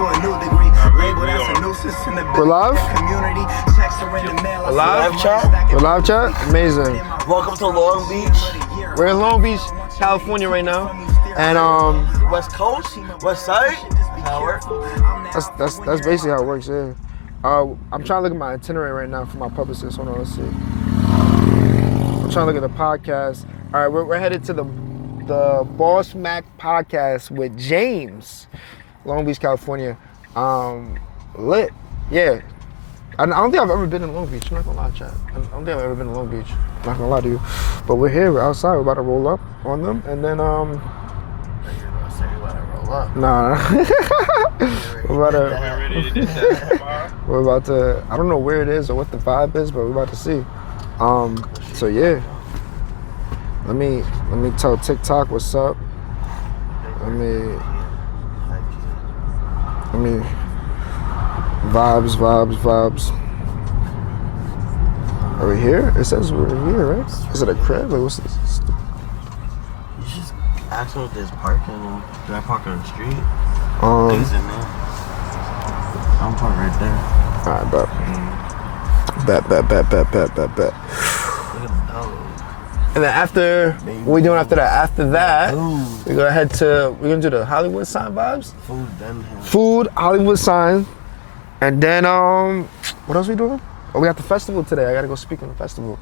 to a new degree. Label that's a nuisance in the We're live? community. Checks are in the mail. We're live? We're live chat? Amazing. Welcome to Long Beach. We're in Long Beach, California right now. And West Coast, West Side. How it works? that's basically how it works, yeah. I'm trying to look at my itinerary right now for my publicist. Hold on, let's see. I'm trying to look at the podcast. All right, we're headed to the Boss Mac podcast with James, Long Beach, California. Lit, yeah. I don't think I've ever been in Long Beach. I'm not gonna lie, chat. I don't think I've ever been in Long Beach. I'm not gonna lie to you. But we're here, we're outside. We're about to roll up on them, and then Nah. we're about to. I don't know where it is or what the vibe is, but we're about to see. So yeah. Let me tell TikTok what's up. Let me vibes. Are we here? It says we're here, right? Is it a crib? Like, what's this? You just ask them if there's parking. Can I park on the street? Things in there. I'm parked right there. Alright, bet. Bet. And then after, what we doing after that? After that, we're gonna do the Hollywood sign vibes. Food, Hollywood sign. And then, what else we doing? Oh, we got the festival today. I gotta go speak on the festival.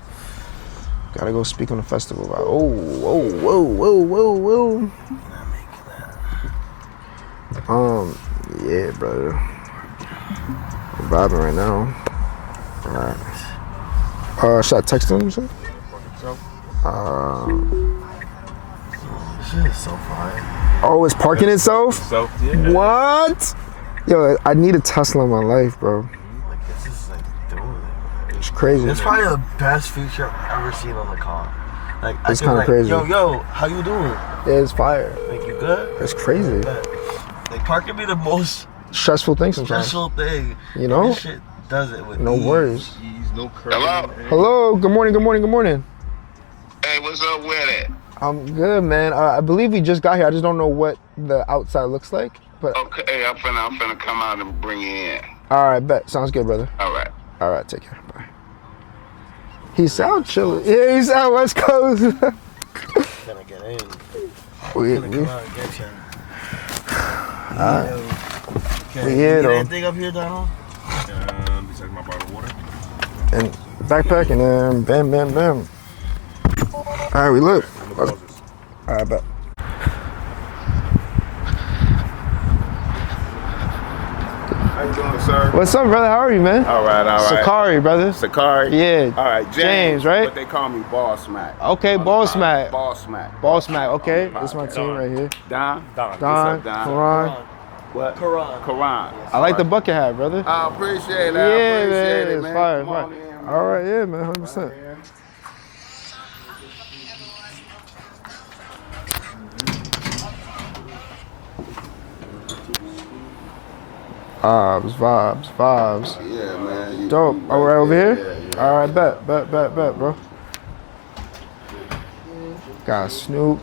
Whoa. Yeah, brother. We're vibing right now. Alright. Should I text him or something? This shit is so fire. Oh, it's parking itself? Yeah. What? Yo, I need a Tesla in my life, bro. Like, this is like doing it. It's crazy. It's probably the best feature I've ever seen on the car. Like, It's kind of crazy. Yo, how you doing? Yeah, it's fire. Like, you good? It's crazy. Like, parking be the most Stressful thing sometimes. stressful thing. You know? And this shit does it with No ease. worries. No curve. Hello, good morning. Hey, what's up with it? I'm good, man. I believe we just got here. I just don't know what the outside looks like. But Okay, I'm finna come out and bring you in. all right, bet. Sounds good, brother. All right. All right, take care. Bye. He sound chilly. Yeah, he sound West Coast. Gonna get in. we Gonna come out and get you. We here, though. Anything up here, Donald? Besides my bottle of water. And backpack and then bam. All right, we look. All right, bet. How you doing, sir? What's up, brother? How are you, man? All right. Sakari, brother. Sakari? Yeah. All right, James, right? But they call me Boss Mac. Okay, Boss Mac. Boss Mac. Boss Mac, okay. This is my team right here. Don? Don, What's up, Don? Karan. What? Quran. I like the bucket hat, brother. I appreciate it. Yeah, I appreciate man. it, It's man. fire. Come on in, man. All right, yeah, man. 100%. Vibes. Yeah, man. Dope. All right, over here? Yeah. All right, bet, bro. Got Snoop.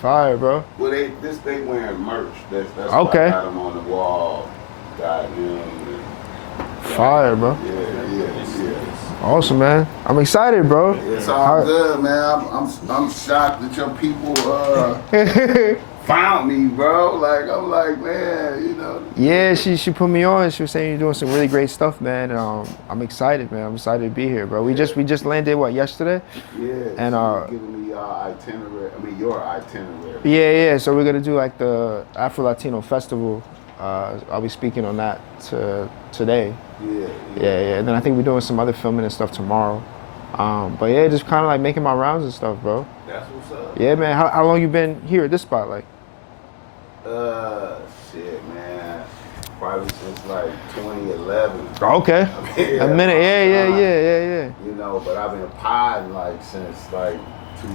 Fire, bro. Well, they wearing merch. That's Okay. why I got them on the wall. Got them. Fire, bro. Yeah. Awesome, man. I'm excited, bro. It's all good, man. I'm shocked that your people found me, bro. Like, I'm like, man, you know. Yeah, she put me on. She was saying you're doing some really great stuff, man. And I'm excited, man. I'm excited to be here, bro. We just landed yesterday? Yeah. And so you're giving me your itinerary. Yeah. So we're gonna do like the Afro Latino Festival. I'll be speaking on that today. Yeah. And then I think we're doing some other filming and stuff tomorrow. But yeah, just kind of like making my rounds and stuff, bro. That's what's up. Yeah, man. How long you been here at this spot, like? Shit, man. Probably since like 2011. Okay. Yeah, A minute. Yeah. You know, but I've been potting like since like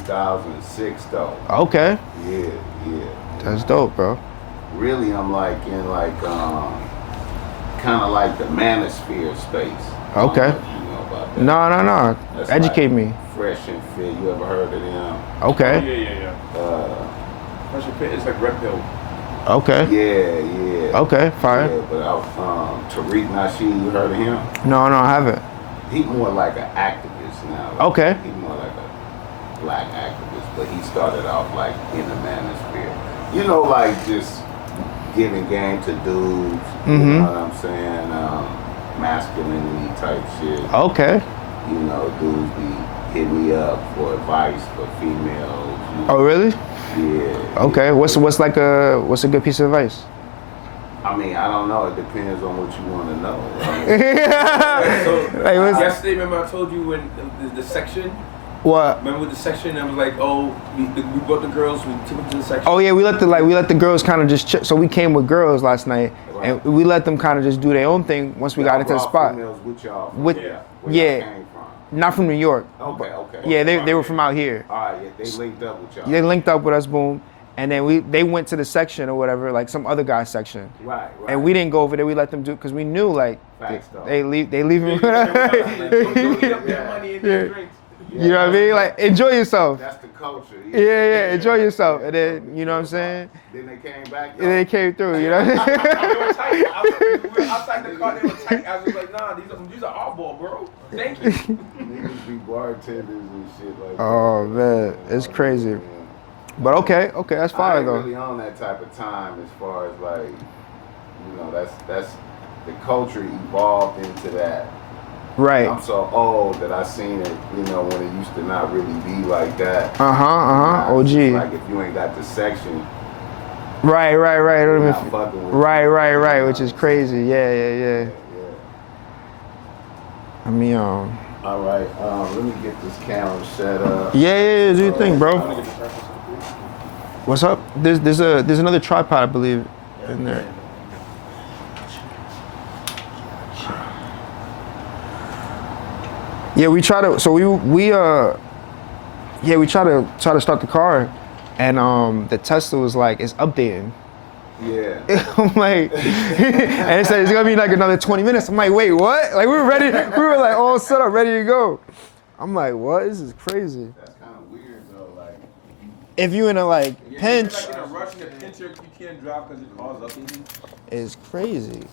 2006 though. Okay. Yeah. That's dope, bro. Really, I'm like in kind of like the manosphere space. Okay. I don't know if you know about that. No. That's Educate like me. Fresh and Fit. You ever heard of them? Okay. Yeah. Fresh and Fit is like Red Pill. Okay. Yeah. Okay, fire. Yeah, but Tariq Nasheed, you heard of him? No, I haven't. He more like an activist now. Like, Okay. He more like a black activist, but he started off like in the manosphere. You know, like just giving game to dudes. You know what I'm saying? Masculinity type shit. Okay. You know, dudes be hitting me up for advice for females. You know? Oh, really? Yeah. Okay. What's a good piece of advice? I mean, I don't know. It depends on what you want to know. So, Like, yesterday, remember I told you when the section? What? Remember with the section? I was like, oh, we brought the girls, we took them to the section. Oh yeah, we let the girls kind of just so we came with girls last night, and we let them kind of just do their own thing once we got into the spot. With y'all With where yeah, y'all came from. not from New York. Okay. Yeah, they were from out here. All right, yeah, they linked up with y'all. They linked up with us, boom, and then they went to the section or whatever, like some other guy's section. Right. And we didn't go over there. We let them do because we knew like Facts, though. they leave them. Don't eat up their money and their drinks. You know what I mean? Like enjoy yourself. That's the culture. Yeah, enjoy yourself. And then you know what I'm saying? Then they came back. And they came through. You know. They were tight. We were outside the car, they were tight. I was like, nah, these are our ball, bro. Thank you. Niggas be bartenders and shit like that. Oh man, it's crazy. But okay, that's I fire ain't though. really on that type of time as far as like, you know, that's the culture evolved into that. Right. I'm so old that I seen it, you know, when it used to not really be like that. OG. Like if you ain't got the section, Right. you're not fucking with Right. Which is crazy. Yeah. I mean, All right, let me get this camera set up. yeah, do your thing, bro. What's up? There's another tripod, I believe, in there. Yeah, we try to. So we try to start the car, and the Tesla was like, it's updating. Yeah. I'm like, and it said it's gonna be like another 20 minutes. I'm like, wait, what? Like we were ready. We were like all set up, ready to go. I'm like, what? This is crazy. That's kind of weird though. Like, If you in a like pinch, If you're like in a rush in a pinch, you can't drive because your car's updating. it's crazy.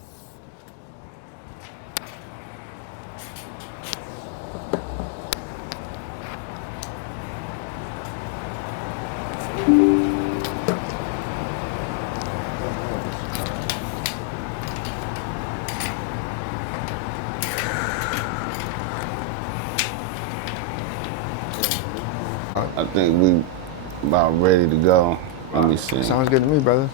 I think we about ready to go. Let me see. Sounds good to me, brother.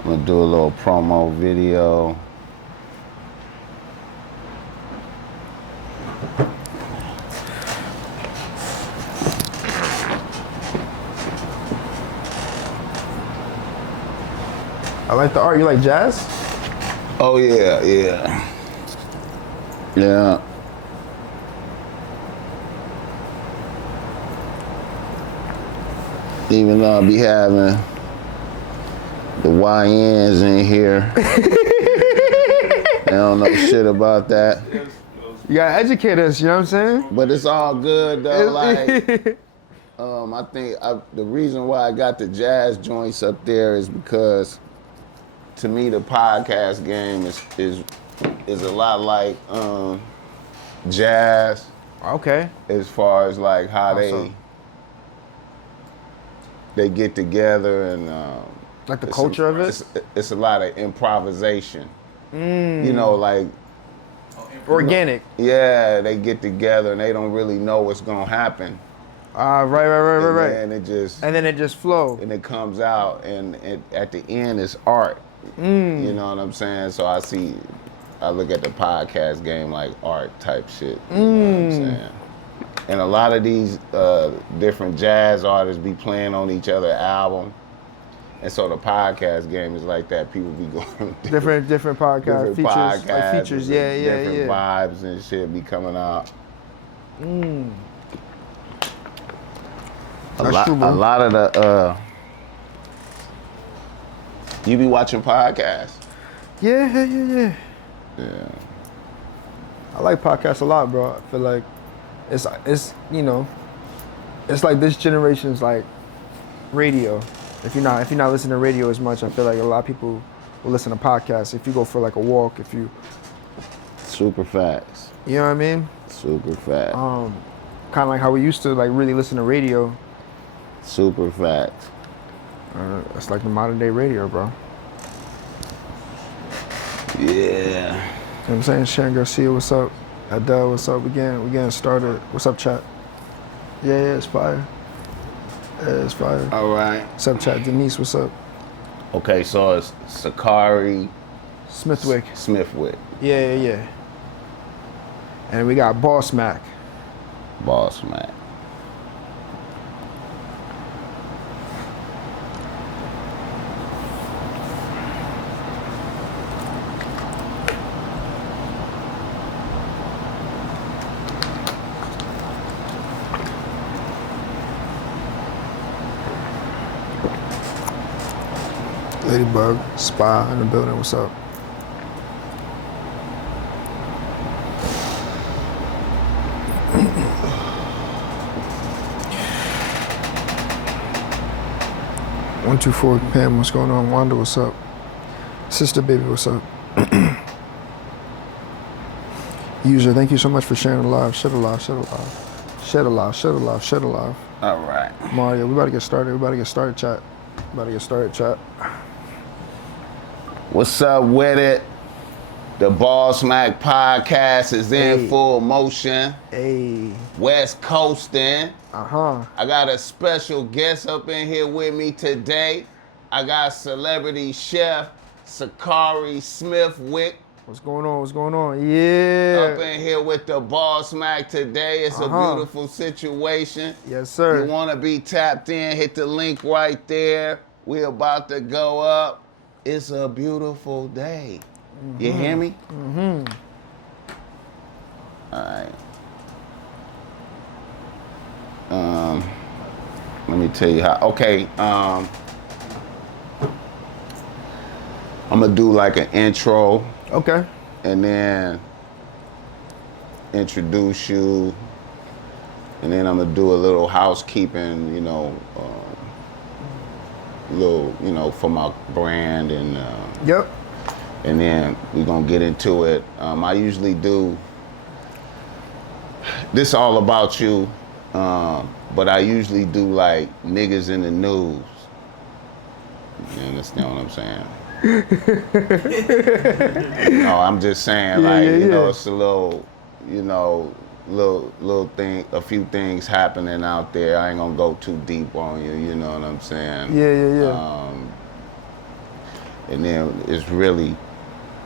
I'm gonna do a little promo video. I like the art. You like jazz? Oh yeah. Even though I be having the YNs in here, they don't know shit about that. You gotta educate us. You know what I'm saying? But it's all good though. Like, I think the reason why I got the jazz joints up there is because, to me, the podcast game is a lot like jazz. Okay. As far as like how Awesome. they get together and Like the culture of it? It's a lot of improvisation. You know, like Organic. yeah, they get together and they don't really know what's gonna happen. Right. And And then it just flow. it comes out, and at the end it's art. You know what I'm saying? So I look at the podcast game like art type shit. You know what I'm saying? And a lot of these different jazz artists be playing on each other's album. And so the podcast game is like that. People be going Different podcast features. podcasts, Like features, and yeah. different vibes and shit be coming out. That's true, bro. A lot of the you be watching podcasts. Yeah. Yeah. I like podcasts a lot, bro. I feel like it's you know, it's like this generation's like radio. If you're not listening to radio as much, I feel like a lot of people will listen to podcasts. If you go for like a walk, if you, Super facts. you know what I mean? Super facts. Kind of like how we used to like really listen to radio. Super facts. It's like the modern day radio, bro. Yeah. You know what I'm saying? Sharon Garcia, what's up? Adele, what's up? We getting started. What's up, chat? Yeah, it's fire. Yeah, it's fire. All right. What's up, chat? Denise, what's up? Okay, so it's Sakari Smithwick. Smithwick. Yeah. And we got Boss Mac. Boss man. Ladybug, Spa in the building, what's up? One, two, four, Pam, what's going on? Wanda, what's up? Sister Baby, what's up? User, thank you so much for sharing the live. Share the live, share the live. Share the live, share the live, share the live. All right. Mario, we about to get started. Chat. What's up with it? The Boss Mac podcast is in Hey. full motion. Hey. West Coastin'. Uh-huh. I got a special guest up in here with me today. I got celebrity chef Sakari Smithwick What's going on? up Yeah. in here with the Boss Mac today. It's a Uh-huh. beautiful situation. Yes, sir. You want to be tapped in, hit the link right there. We're about to go up. It's a beautiful day. You hear me? Mm-hmm. All right. Let me tell you how. Okay. I'm gonna do like an intro Okay. and then introduce you, and then I'm gonna do a little housekeeping, for my brand, and Yep. and then we're gonna get into it. I usually do this all about you, but I usually do like niggas in the news. You understand what I'm saying? No, I'm just saying, Yeah. it's a little, little thing, a few things happening out there. I ain't gonna go too deep on you, you know what I'm saying? Yeah. And then it's really,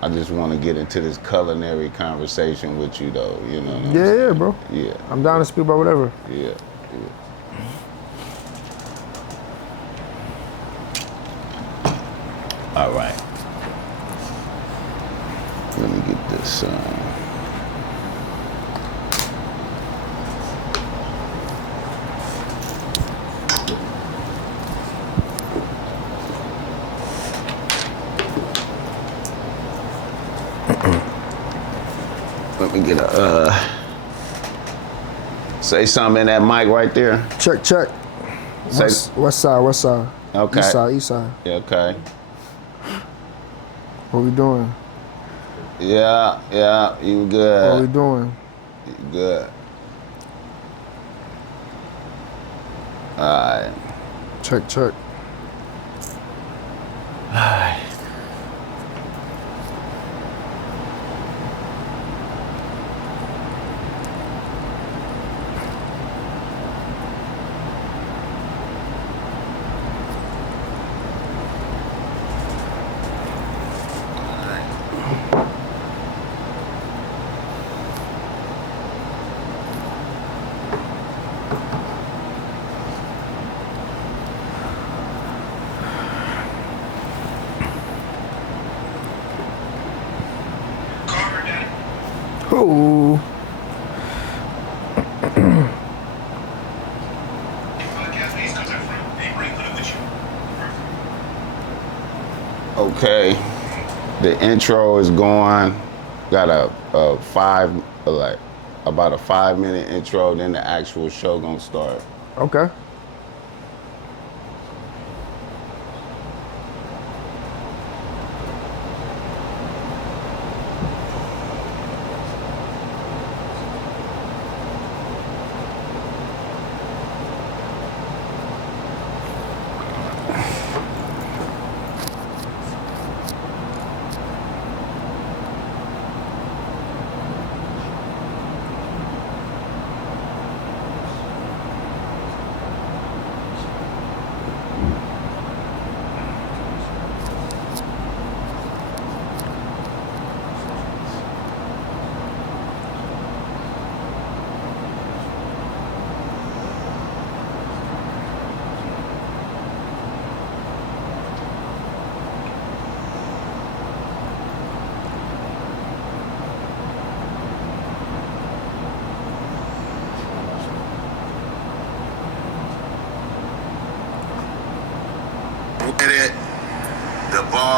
I just want to get into this culinary conversation with you, though. You know what I'm saying? Yeah, bro. Yeah. I'm down to speak about whatever. Yeah. All right. Let me get this. Let me get a. Say something in that mic right there. Check. West side. Okay. East side. Yeah, okay. What we doing? Yeah, you good. What we doing? You good. Alright. Check. Alright. Ooh. Okay. The intro is going. Got about a 5-minute intro, then the actual show gonna start. Okay.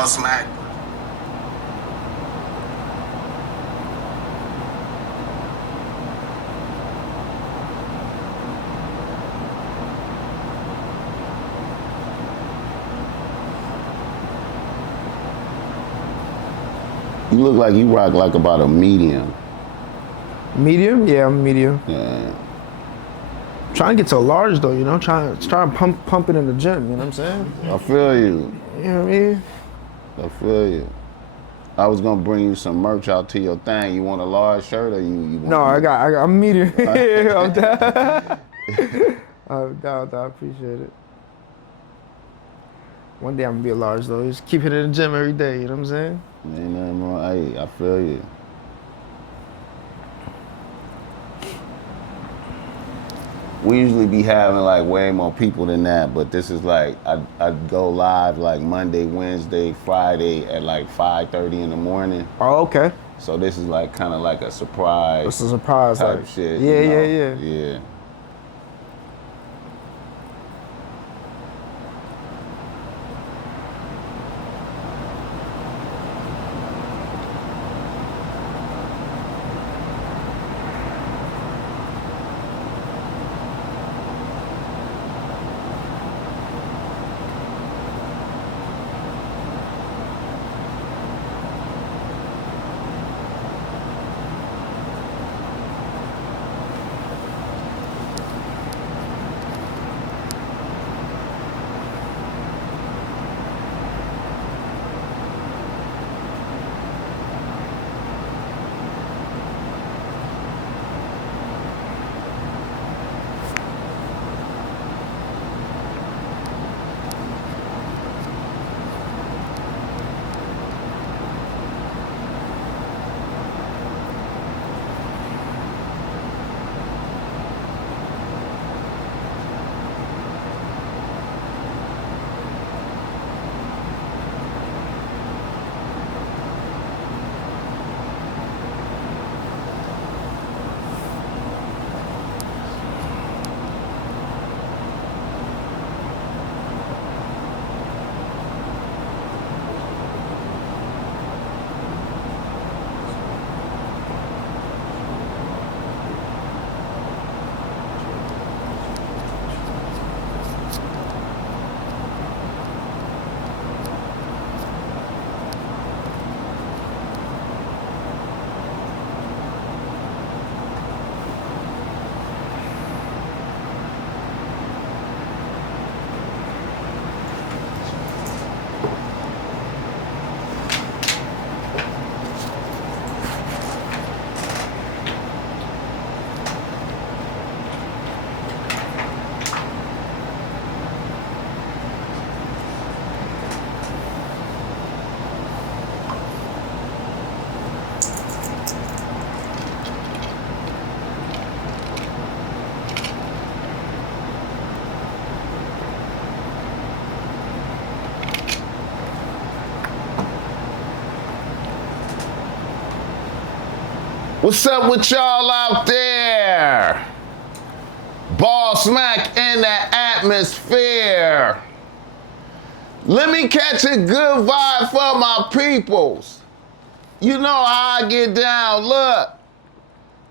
Ball Smack. You look like you rock like about a medium. Medium? Yeah, I'm medium. Yeah. Trying to get to a large though, you know. Trying to pump it in the gym. You know what I'm saying? I feel you. You know what I mean? I feel you. I was gonna bring you some merch out to your thing. You want a large shirt or you want? No, I'm medium. I'm down. I'm down. I appreciate it. One day I'm gonna be a large though. Just keep hitting the gym every day. You know what I'm saying? Ain't nothing wrong. Hey, I feel you. We usually be having like way more people than that, but this is like I go live like Monday, Wednesday, Friday at like 5:30 in the morning. Oh, okay. So this is like kind of like a surprise. It's a surprise type like, shit. Yeah, you know? yeah. Yeah. What's up with y'all out there? Ball Smack in the atmosphere. Let me catch a good vibe for my peoples. You know how I get down, look.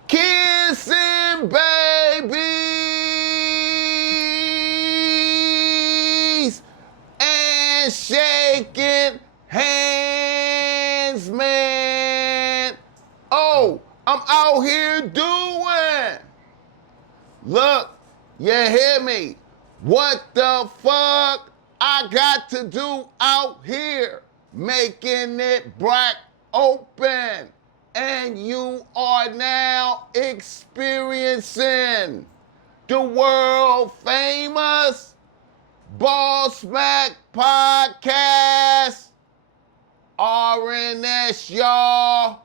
Kissing babies and shaking hands, man. Oh, I'm out here doing. Look, you hear me? What the fuck I got to do out here? Making it black open. And you are now experiencing the world famous Ball Smack Podcast. RNS, y'all.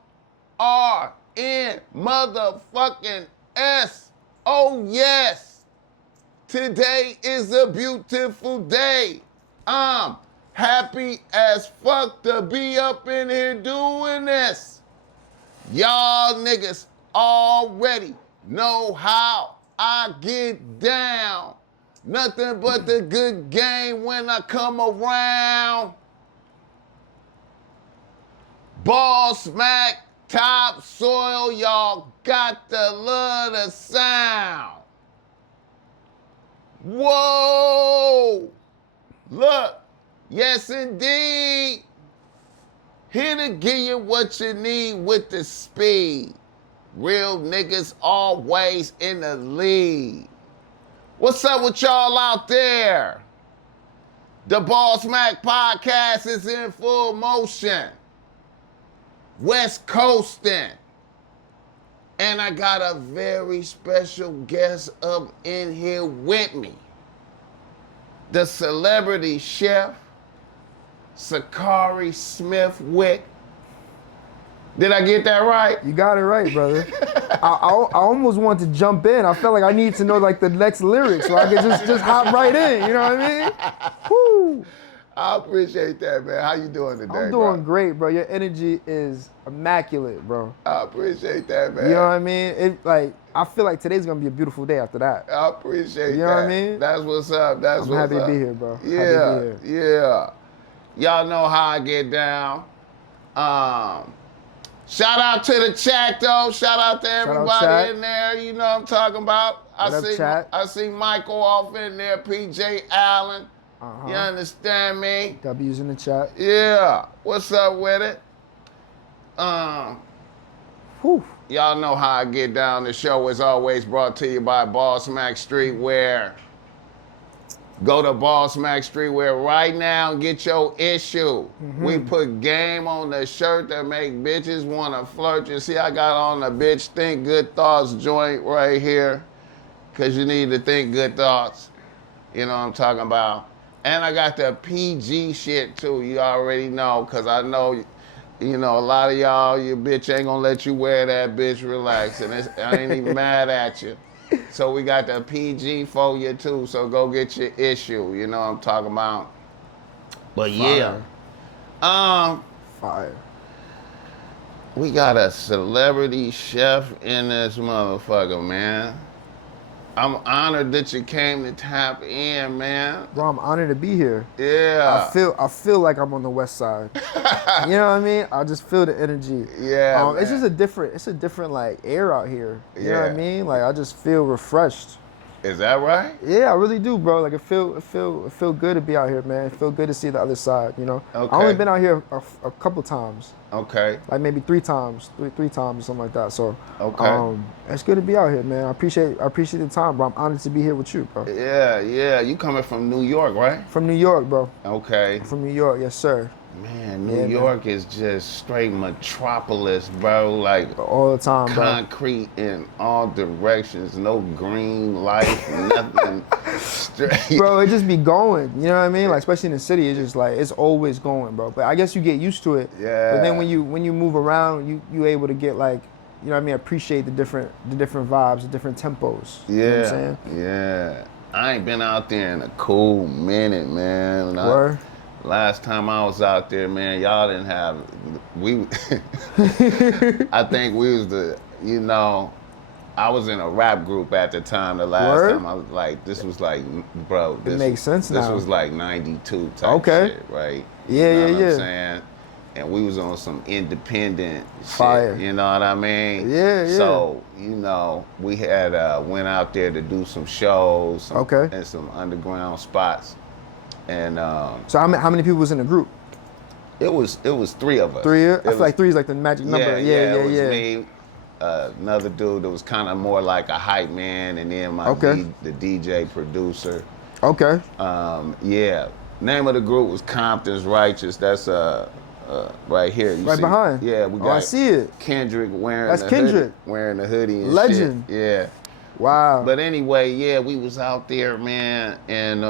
RN motherfucking S. Oh, yes. Today is a beautiful day. I'm happy as fuck to be up in here doing this. Y'all niggas already know how I get down. Nothing but the good game when I come around. Ball smack, top soil, y'all got to love the sound. Whoa! Look, yes indeed. Here to give you what you need with the speed. Real niggas always in the lead. What's up with y'all out there? The Ball Smack Podcast is in full motion. West Coasting. And I got a very special guest up in here with me. The celebrity chef, Sakari Smith-Wick. Did I get that right? You got it right, brother. I almost wanted to jump in. I felt like I need to know like the next lyrics so I could just hop right in. You know what I mean? Woo! I appreciate that, man. How you doing today, I'm doing great, bro. Your energy is immaculate, bro. I appreciate that, man. You know what I mean? I feel like today's gonna be a beautiful day after that. I appreciate that. You know what I mean? That's what's up. I'm happy to be here, bro. Yeah, happy to be here. yeah. Y'all know how I get down. Shout out to the chat though. Shout out to everybody in there. You know what I'm talking about. I see Michael off in there. PJ Allen. You understand me? W's in the chat. Yeah. What's up with it? Whew. Y'all know how I get down. The show is always brought to you by Ball Smack Streetwear. Go to Ball Smack Streetwear right now and get your issue. We put game on the shirt that make bitches want to flirt. You see I got on the bitch think good thoughts joint right here because you need to think good thoughts. You know what I'm talking about? And I got the PG shit too. You already know because I know, you know, a lot of y'all, your bitch ain't gonna let you wear that, bitch. Relax. And I ain't even mad at you. So we got the PG for you too. So go get your issue. You know what I'm talking about? But yeah. Fire. We got a celebrity chef in this motherfucker, man. I'm honored that you came to tap in, man. Bro, I'm honored to be here. Yeah. I feel like I'm on the west side. You know what I mean? I just feel the energy. Yeah. It's just a different like air out here. You know what I Yeah. mean? Like I just feel refreshed. Is that right? Yeah, I really do, bro. Like it feel good to be out here, man. It feel good to see the other side, you know? Okay. I only been out here a couple times. Okay. Like maybe three times or something like that. So Okay. it's good to be out here, man. I appreciate the time, bro. I'm honored to be here with you, bro. Yeah, yeah. You coming from New York, right? From New York, bro. Okay. From New York, yes, sir. Man, New York is just straight metropolis, bro. Like All the time, bro. concrete in all directions, no green life, nothing. Straight. Bro, it just be going. You know what I mean? Like especially in the city, it's just like it's always going, bro. But I guess you get used to it. Yeah. But then when you move around, you able to get like, you know what I mean, appreciate the different vibes, the different tempos. Yeah. You know what I'm saying? Yeah. I ain't been out there in a cool minute, man. Word. Last time I was out there, man, y'all didn't have, I think we was I was in a rap group at the time. The last time I was like, this was like, bro. It makes sense now. This was like 92 type shit, right? Yeah, you know yeah. what I'm saying? And we was on some independent Fire. shit, you know what I mean? Yeah, yeah. So, we had went out there to do some shows and some underground spots. And So how many people was in the group? it was 3 of us. Three? I feel like 3 is like the magic number. Yeah. It was me, another dude that was kind of more like a hype man, and then the DJ producer. Okay. Yeah. Name of the group was Compton's Righteous. That's right here. You Right see? behind. Yeah, we got I see it. Kendrick wearing That's the Kendrick. hoodie, wearing the hoodie and Legend. shit. Yeah. Wow. But anyway, yeah, we was out there, man, and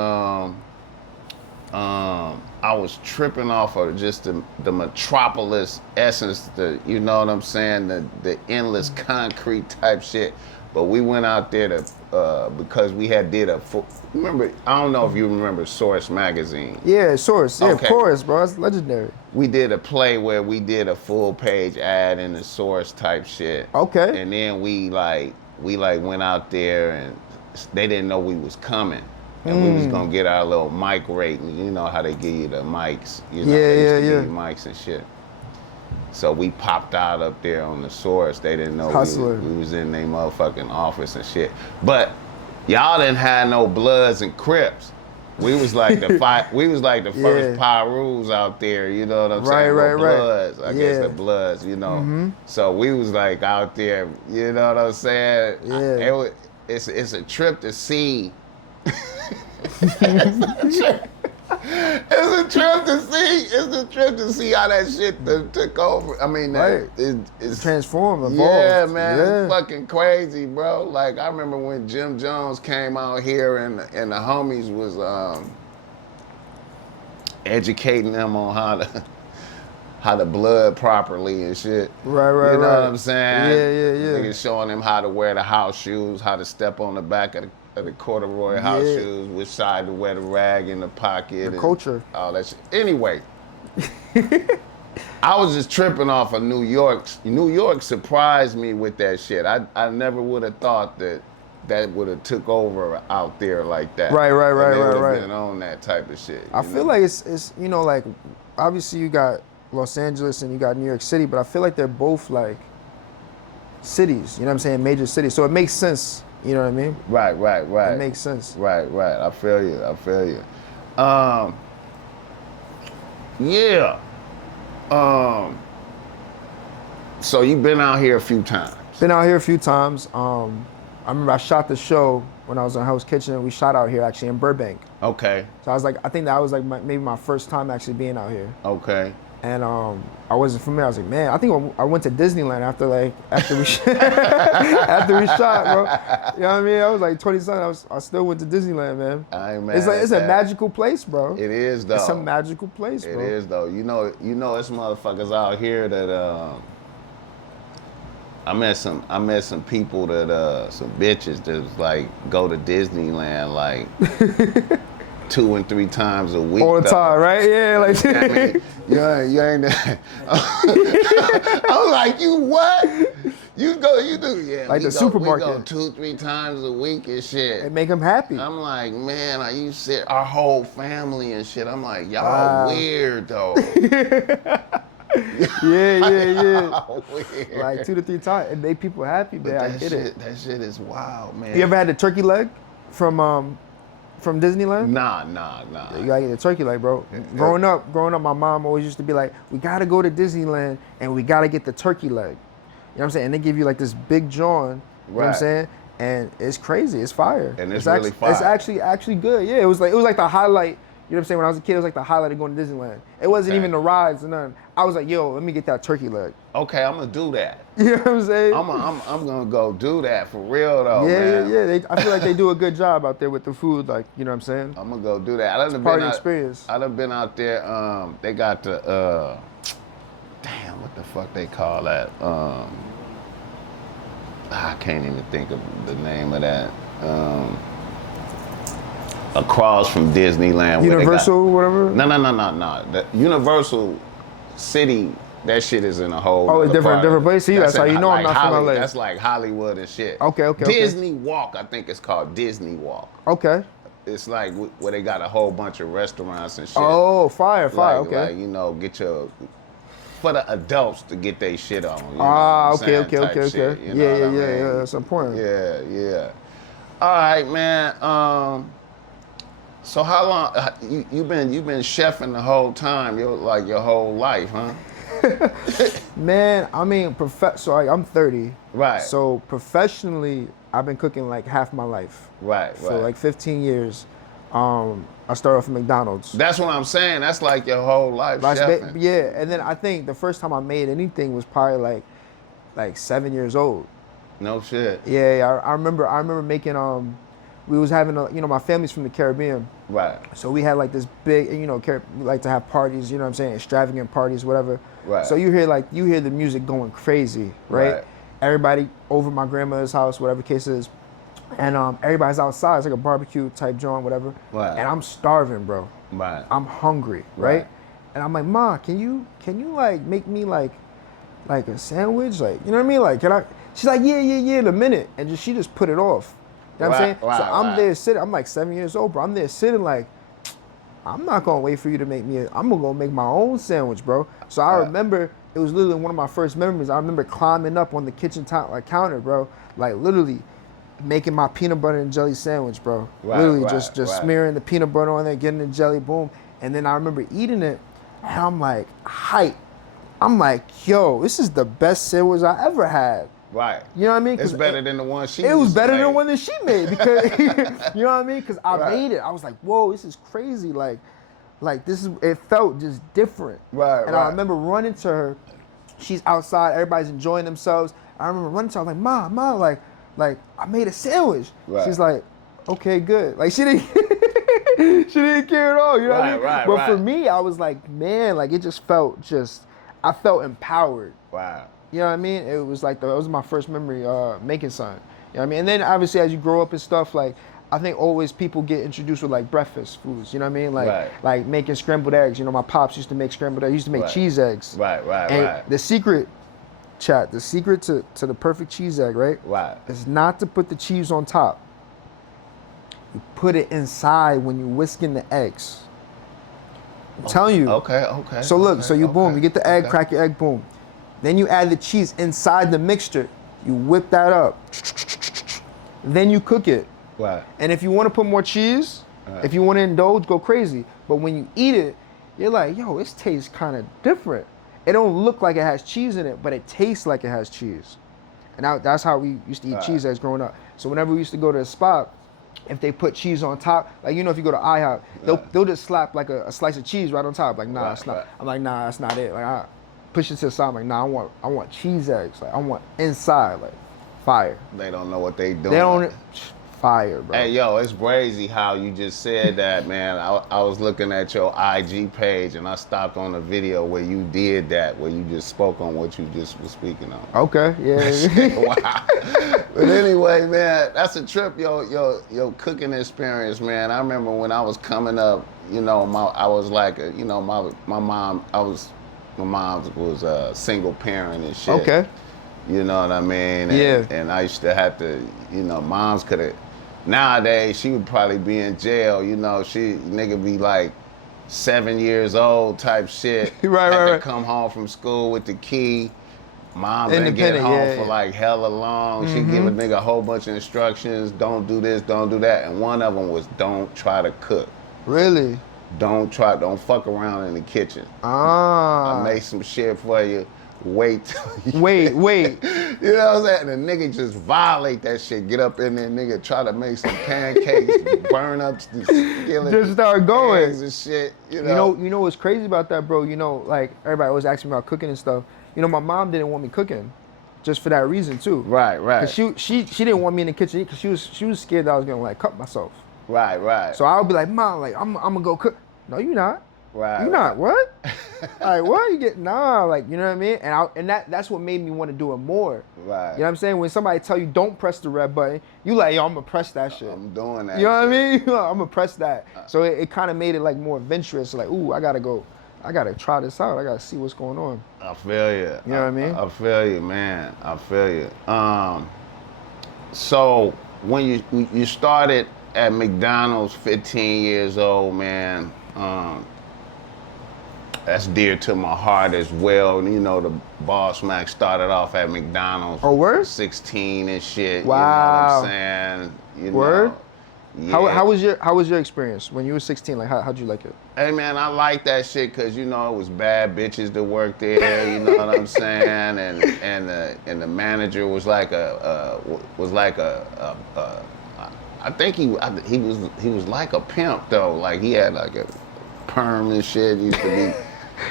I was tripping off of just the metropolis essence, you know what I'm saying, the endless concrete type shit. But we went out there to because we had remember, I don't know if you remember Source magazine. Yeah, Source. Yeah, Okay. of course, bro. That's legendary. We did a play where we did a full page ad in the Source type shit. Okay. And then we went out there and they didn't know we was coming. And we was gonna get our little mic rating. You know how they give you the mics. You know, they used to give you mics and shit. So we popped out up there on the source. They didn't know we was in their motherfucking office and shit. But y'all didn't have no Bloods and Crips. We was like the first Pyrus out there, you know what I'm saying? Bloods, I guess the Bloods, you know. Mm-hmm. So we was like out there, you know what I'm saying? Yeah. It's a trip to see. It's a trip to see how that shit took over. I mean, it's transformed, evolved. Yeah, man, it's fucking crazy, bro. Like I remember when Jim Jones came out here and the homies was educating them on how to blood properly and shit. Right. You know what I'm saying? Yeah. Niggas showing them how to wear the house shoes, how to step on the back of the corduroy house shoes, which side to wear the rag in the pocket. The culture. All that shit. Anyway, I was just tripping off of New York. New York surprised me with that shit. I never would have thought that would have took over out there like that. Right. Been on that type of shit. I feel like it's you know, like obviously you got Los Angeles and you got New York City, but I feel like they're both like cities, you know what I'm saying? Major cities. So it makes sense, you know what I mean? Right. It makes sense. Right. I feel you. Yeah. So you've been out here a few times. Been out here a few times. I remember I shot the show when I was on Hell's Kitchen. We shot out here actually in Burbank. Okay. So I think that was like maybe my first time actually being out here. Okay. And I wasn't familiar. I was like, man, I think I went to Disneyland after we shot, bro. You know what I mean? I was like 20-something. I still went to Disneyland, man. I ain't mad it's a magical place, bro. It is though. It's a magical place, bro. It is though. You know, it's motherfuckers out here that I met some people that some bitches that was like go to Disneyland like 2 and 3 times a week. All the time, right? Yeah, like I mean, you ain't. I'm like, you what? You do, yeah. Like the supermarket. We go 2-3 times a week and shit. It make them happy. I'm like, man, our whole family and shit. I'm like, y'all weird though. Yeah. Like 2 to 3 times. It make people happy, man. I get it. That shit is wild, man. You ever had the turkey leg from Disneyland? Nah. You gotta get the turkey leg, bro. Growing up, my mom always used to be like, we gotta go to Disneyland and we gotta get the turkey leg. You know what I'm saying? And they give you like this big John, you know what I'm saying? And it's crazy, it's fire. And it's really fire. It's actually good. Yeah, it was like the highlight. You know what I'm saying? When I was a kid, it was like the highlight of going to Disneyland. It wasn't even the rides or nothing. I was like, yo, let me get that turkey leg. Okay, I'm gonna do that. You know what I'm saying? I'm gonna go do that for real though, man. Yeah. I feel like they do a good job out there with the food, like, you know what I'm saying? I'm gonna go do that. It's part of the experience. I done been out there. They got the damn, what the fuck they call that? I can't even think of the name of that. Across from Disneyland. Universal, whatever? No. The Universal City, that shit is in a whole. Oh, a different place? See, that's how you know I'm not from LA. That's like Hollywood and shit. Okay. Disney Walk, I think it's called Disney Walk. Okay. It's like where they got a whole bunch of restaurants and shit. Oh, fire, okay. Like, you know, for the adults to get their shit on. You know okay. Shit, you know Yeah, I mean? that's important. Yeah. All right, man. So how long you've been chefing the whole time? Your whole life, huh? Man, I mean, so I'm 30. Right. So professionally, I've been cooking like half my life. Right. For like 15 years. I started off at McDonald's. That's what I'm saying. That's like your whole life, chefing. Yeah, and then I think the first time I made anything was probably like 7 years old. No shit. Yeah. I remember making we was having my family's from the Caribbean. Right. So we had like this big, we like to have parties, you know what I'm saying, extravagant parties, whatever. Right. So you hear the music going crazy, right? Everybody over my grandmother's house, whatever case it is, and everybody's outside. It's like a barbecue type joint, whatever. Right. And I'm starving, bro. Right. I'm hungry, right? And I'm like, Ma, can you like make me like a sandwich, like, you know what I mean? Like, can I? She's like, yeah, in a minute, and she just put it off. You know what I'm saying? So I'm there sitting, I'm like 7 years old, bro. I'm there sitting like, I'm not gonna wait for you to make me I'm gonna go make my own sandwich, bro. So I remember it was literally one of my first memories. I remember climbing up on the kitchen counter, bro. Like literally making my peanut butter and jelly sandwich, bro. Literally just smearing the peanut butter on there, getting the jelly, boom. And then I remember eating it, and I'm like, hype. I'm like, yo, this is the best sandwich I ever had. Right. You know what I mean? It's better than the one she It was used to better than the make. one that she made because, you know what I mean? Because I made it. I was like, whoa, this is crazy. Like this is, it felt just different. Right, and I remember running to her. She's outside. Everybody's enjoying themselves. I remember running to her. I'm like, Ma, like I made a sandwich. Right. She's like, okay, good. Like she didn't care at all. You know what I mean? Right, but for me, I was like, man, like it just felt I felt empowered. Wow. You know what I mean? It was like it was my first memory making something. You know what I mean? And then obviously as you grow up and stuff, like I think always people get introduced with like breakfast foods. You know what I mean? Like making scrambled eggs. You know, my pops used to make scrambled eggs. He used to make cheese eggs. Right. And the secret to the perfect cheese egg, right? Right. Is not to put the cheese on top. You put it inside when you're whisking the eggs. I'm telling you. Okay. So look, boom, you get the egg, crack your egg, boom. Then you add the cheese inside the mixture. You whip that up. Then you cook it. Right. And if you want to put more cheese, if you want to indulge, go crazy. But when you eat it, you're like, yo, this tastes kind of different. It don't look like it has cheese in it, but it tastes like it has cheese. And that's how we used to eat cheese eggs growing up. So whenever we used to go to a spot, if they put cheese on top, like, you know, if you go to IHOP, they'll just slap like a slice of cheese right on top. Like, nah, it's not. Right. I'm like, nah, that's not it. Like, I push it to the side. I'm like, nah, I want cheese eggs. Like, I want inside, like, fire. They don't know what they doing. They don't. Fire, bro. Hey, yo, it's crazy how you just said that, man. I was looking at your IG page and I stopped on a video where you did that, where you just spoke on what you just was speaking on. Okay, yeah. Wow. But anyway, man, that's a trip, your cooking experience, man. I remember when I was coming up, you know, I was like, my mom was a single parent and shit. Okay. You know what I mean? And I used to have to, you know, moms could have. Nowadays, she would probably be in jail. You know, nigga be like 7 years old type shit. Had to come home from school with the key. Mom been getting home for like hella long. She give a nigga a whole bunch of instructions. Don't do this, don't do that. And one of them was don't try to cook. Really? Don't fuck around in the kitchen. I make some shit for you. Wait. Wait. You know what I'm saying? And the nigga just violate that shit. Get up in there, nigga, try to make some pancakes, burn up the skillet. Just start going. Eggs and shit. You know what's crazy about that, bro? You know, like everybody always asks me about cooking and stuff. You know, my mom didn't want me cooking, just for that reason too. Right. Cause she didn't want me in the kitchen because she was scared that I was gonna like cut myself. Right. So I would be like, Mom, like I'm gonna go cook. No, you're not. Right. You're not. What? Like what? You get like, you know what I mean? And that's what made me want to do it more. Right. You know what I'm saying? When somebody tell you don't press the red button, you like, yo, I'm gonna press that shit. I'm doing that. You know what I mean? I'm gonna press that. So it kind of made it like more adventurous. Like, ooh, I gotta try this out. I gotta see what's going on. I feel you. You know what I mean? I feel you, man. I feel you. So when you started at McDonald's, 15 years old, man. That's dear to my heart as well. You know, the Boss Mac started off at McDonald's. Oh, word? 16 and shit. Wow. You know what I'm saying? Word? Yeah. How was your experience when you were 16? Like, how'd you like it? Hey, man, I like that shit because, you know, it was bad bitches that worked there. You know what I'm saying? And the manager was like I think he was like a pimp though. Like he had like a perm and shit. Used to be.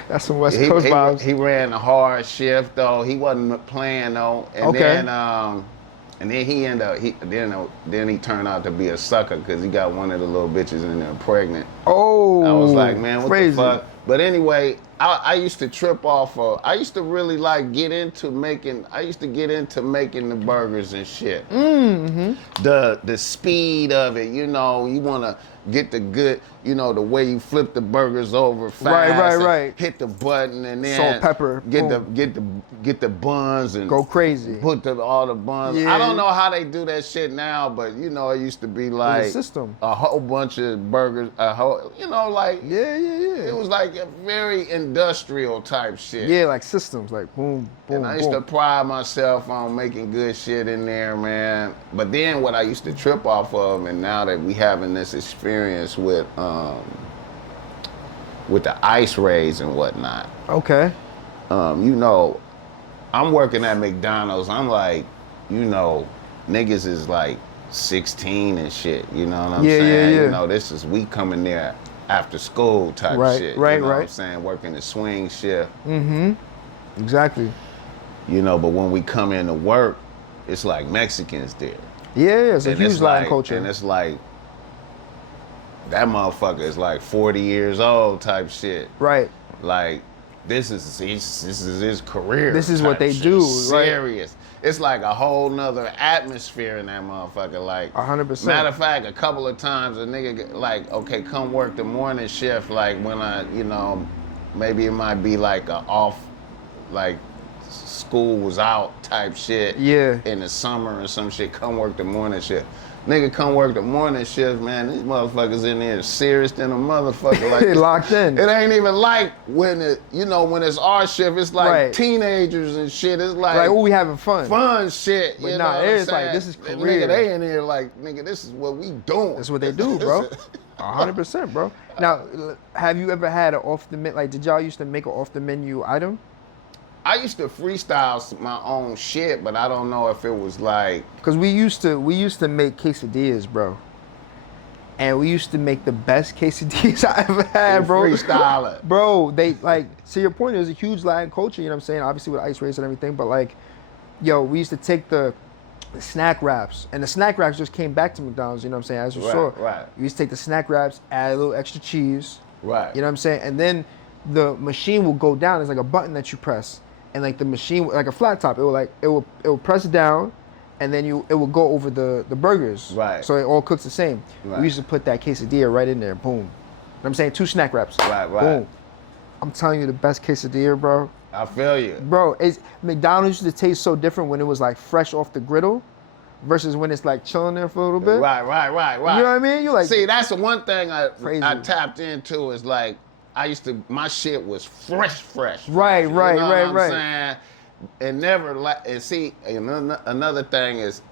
That's some West Coast vibes. He ran a hard shift though. He wasn't playing though. And then he ended up then he turned out to be a sucker because he got one of the little bitches in there pregnant. Oh, I was like, man, what the fuck? But anyway, I used to trip off of. I used to really like get into making the burgers and shit. Mm-hmm. The speed of it, you know, you wanna get the good, you know, the way you flip the burgers over fast. Right. Hit the button and then Salt, pepper, Get boom. the buns and Go crazy. Put all the buns. Yeah. I don't know how they do that shit now, but you know, it used to be like system. a whole bunch of burgers, you know, like Yeah. it was like a very industrial type shit. Yeah, like systems, like boom, boom, And I used to pride myself on making good shit in there, man. But then what I used to trip off of, and now that we having this experience with the ice raids and whatnot. Okay. You know, I'm working at McDonald's. I'm like, you know, niggas is like 16 and shit. You know what I'm saying? Yeah. You know, we coming there after school type shit. Right. You know what I'm saying? Working the swing shift. Mm-hmm. Exactly. You know, but when we come in to work, it's like Mexicans there. Yeah, it's a And huge it's Latin like, culture. And it's like, that motherfucker is like 40 years old type shit. Right. Like, this is his career. This is what type they shit. do, right? Serious. It's like a whole nother atmosphere in that motherfucker. Like 100%. Matter of fact, a couple of times a nigga like, okay, come work the morning shift. Like when you know, maybe it might be like a off, like school was out type shit. Yeah. In the summer or some shit. Come work the morning shift. Nigga come work the morning shift, man. These motherfuckers in there serious than a motherfucker. Like They locked in. It ain't even like when when it's our shift, it's like Right. teenagers and shit. It's like oh, we having fun. fun shit. But you nah, know what I'm it's like, saying? this is Nigga, career. they in here like, nigga, this is what we doing. That's what they do, bro. 100%, bro. Now, have you ever had an off the menu? Like, did y'all used to make an off the menu item? I used to freestyle my own shit, but I don't know if it was like. Cause we used to make quesadillas, bro. And we used to make the best quesadillas I ever had, bro. Freestyle it. Bro, they like, to your point, it was a huge Latin culture, you know what I'm saying? Obviously with ice rays and everything, but like, yo, we used to take the snack wraps, and the snack wraps just came back to McDonald's, you know what I'm saying? As you saw. Right. We used to take the snack wraps, add a little extra cheese. Right. You know what I'm saying? And then the machine will go down. It's like a button that you press. And like the machine, like a flat top, it will press down, and then it will go over the burgers. Right. So it all cooks the same. Right. We used to put that quesadilla right in there. Boom. You know what I'm saying? 2 snack wraps. Right. Boom. I'm telling you, the best quesadilla, bro. I feel you. Bro, McDonald's used to taste so different when it was like fresh off the griddle versus when it's like chilling there for a little bit. Right. You know what I mean? You like, See, that's the one thing I Crazy. tapped into is like, my shit was fresh. Right, You know right. what I'm saying? And never and see, another thing is,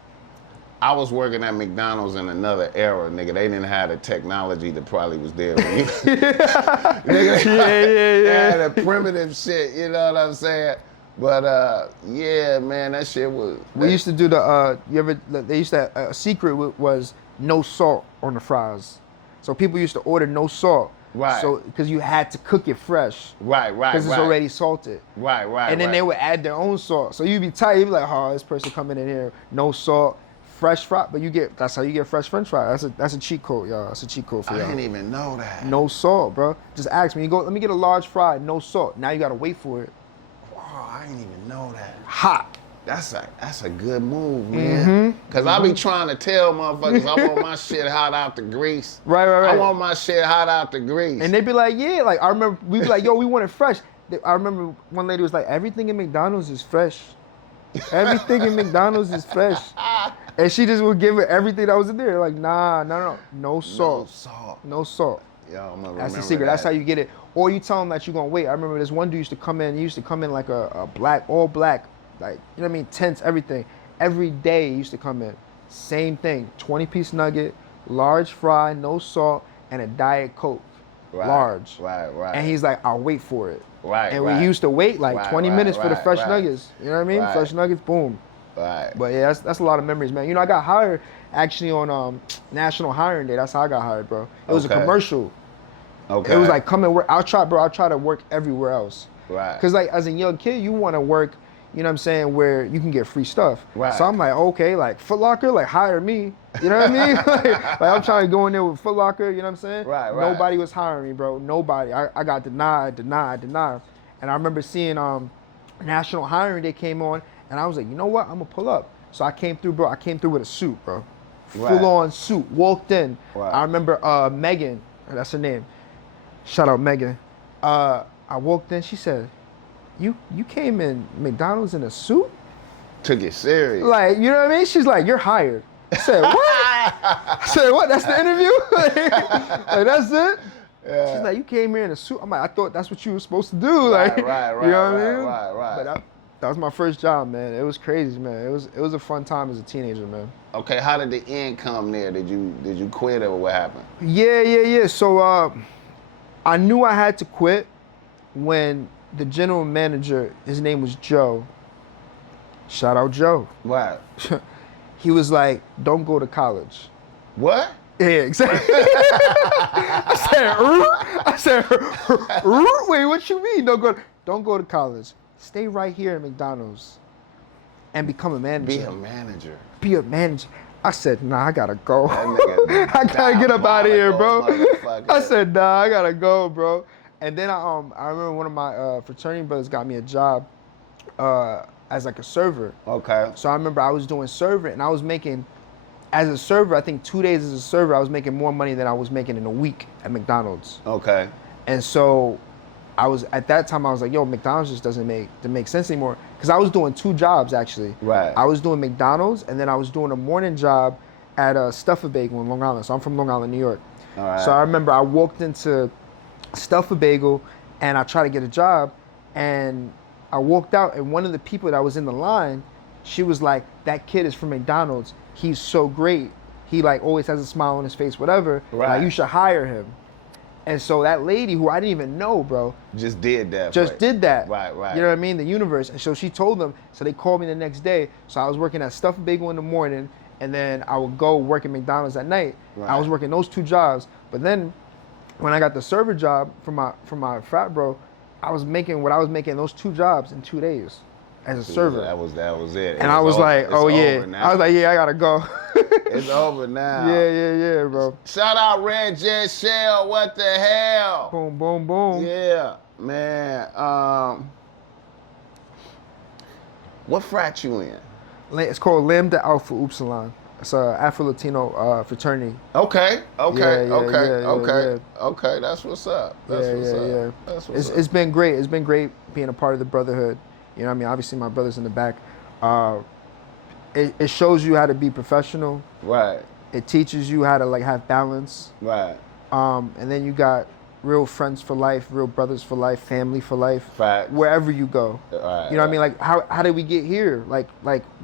I was working at McDonald's in another era, nigga. They didn't have the technology that probably was there when you. Nigga, they had a primitive shit, you know what I'm saying? But yeah, man, that shit was. We used to do they used to, a secret was no salt on the fries. So people used to order no salt. Right. So, because you had to cook it fresh. Right. Because it's already salted. Right. And then they would add their own salt. So you'd be tight. You'd be like, oh, this person coming in here, no salt, fresh fry. But that's how you get fresh French fry. That's a cheat code, y'all. That's a cheat code for I y'all. didn't even know that. No salt, bro. Just ask me. You go, let me get a large fry, no salt. Now you gotta wait for it. Oh, I didn't even know that. Hot. That's a good move, man. Cause I be trying to tell motherfuckers I want my shit hot out the grease. Right. I want my shit hot out the grease. And they'd be like, yeah, like I remember we'd be like, yo, we want it fresh. I remember one lady was like, everything in McDonald's is fresh. Everything in McDonald's is fresh. And she just would give it everything that was in there. Like, no salt. No salt. Yo, I'm gonna That's the remember secret. that. That's how you get it. Or you tell them that you're gonna wait. I remember this one dude used to come in. He used to come in like a black, all black, like, you know what I mean, tents, everything. Every day he used to come in. Same thing. 20-piece nugget, large fry, no salt, and a Diet Coke. Right, Large. Right. And he's like, I'll wait for it. Right. And we used to wait like Right, 20 minutes for the fresh right. nuggets. You know what I mean? Right. Fresh nuggets, boom. Right. But yeah, that's a lot of memories, man. You know, I got hired actually on National Hiring Day. That's how I got hired, bro. It was a Okay. commercial. Okay. It was like, come and work. I'll try to work everywhere else. Right. Because like as a young kid, you want to work, you know what I'm saying, where you can get free stuff. Right. So I'm like, okay, like Foot Locker, like hire me. You know what I mean? like I'm trying to go in there with Foot Locker, you know what I'm saying? Right. Nobody was hiring me, bro. Nobody. I got denied. And I remember seeing National Hiring Day came on, and I was like, you know what? I'm gonna pull up. So I came through, bro. I came through with a suit, bro. Right. full on suit, walked in. Right. I remember Megan, that's her name. Shout out Megan. I walked in, she said, you came in McDonald's in a suit? Took it serious. Like, you know what I mean? She's like, you're hired. I said, what? I said, what? That's the interview? like, that's it? Yeah. She's like, you came here in a suit. I'm like, I thought that's what you were supposed to do. Like, right, you know what I mean? right. But that was my first job, man. It was crazy, man. It was a fun time as a teenager, man. Okay, how did the end come there? Did you quit or what happened? Yeah. So I knew I had to quit when the general manager, his name was Joe. Shout out Joe. Right. He was like, don't go to college. What? Yeah, exactly. I said, wait, what you mean? Don't go to college. Stay right here at McDonald's and become a manager. Be a manager. I said, nah, I gotta go. I gotta get up out of here, bro. I said, nah, I gotta go, bro. And then I remember one of my fraternity brothers got me a job as like a server. Okay. So I remember I was doing server, and I was making, as a server, I think 2 days as a server, I was making more money than I was making in a week at McDonald's. Okay. And so at that time, I was like, yo, McDonald's just doesn't make sense anymore. Because I was doing 2 jobs, actually. Right. I was doing McDonald's, and then I was doing a morning job at Stuff a Bagel in Long Island. So I'm from Long Island, New York. All right. So I remember I walked into Stuff a Bagel, and I tried to get a job, and I walked out, and one of the people that was in the line, she was like, that kid is from McDonald's. He's so great. He like always has a smile on his face, whatever. Right. Like, you should hire him. And so that lady, who I didn't even know, bro, Just did that. did that. Right. You know what I mean? The universe. And so she told them, so they called me the next day. So I was working at Stuff a Bagel in the morning, and then I would go work at McDonald's at night. Right. I was working those 2 jobs. But then when I got the server job from my frat bro, I was making what I was making those 2 jobs in 2 days as a server. That was it. And I was like, oh yeah. I was like, yeah, I gotta go. It's over now. Yeah, bro. Shout out Red Jet Shell. What the hell? Boom, boom, boom. Yeah, man. What frat you in? It's called Lambda Alpha Upsilon. It's a Afro-Latino fraternity. Okay. Yeah. Okay, that's what's up. That's what's up. It's been great. It's been great being a part of the brotherhood. You know what I mean? Obviously, my brother's in the back. It shows you how to be professional. Right. It teaches you how to like have balance. Right. And then you got real friends for life, real brothers for life, family for life. Facts. Wherever you go. Right, you know what I mean? Like how did we get here? Like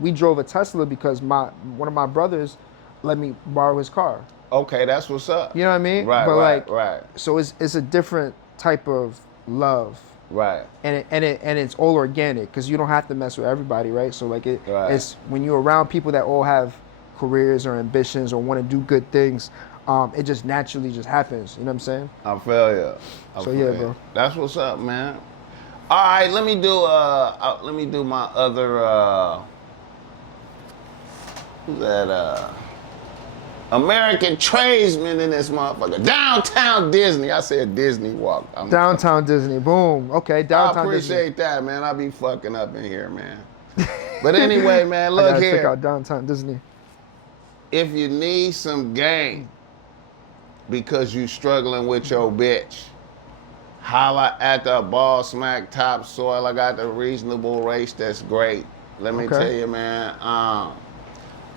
we drove a Tesla because one of my brothers let me borrow his car. Okay, that's what's up. You know what I mean? Right. But right. So it's a different type of love. Right. And it's all organic because you don't have to mess with everybody, right? So like Right. it's when you're around people that all have careers or ambitions or want to do good things, it just naturally just happens. You know what I'm saying? I feel you. So yeah, bro. That's what's up, man. All right, let me do my other who's that American tradesman in this motherfucker. Downtown Disney. I said Disney Walk. Downtown Disney. Boom. Okay, downtown I Disney. appreciate that, man. I be fucking up in here, man. But anyway, man, I look gotta here. check out downtown Disney. If you need some game because you struggling with your bitch, holla at the ball smack topsoil. I got the reasonable race that's great. Let me tell you, man, a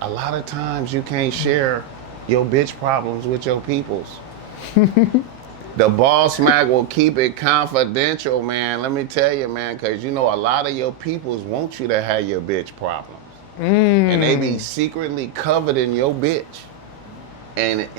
lot of times you can't share your bitch problems with your peoples. The ball smack will keep it confidential, man. Let me tell you, man, because you know a lot of your peoples want you to have your bitch problems. And they be secretly covered in your bitch. And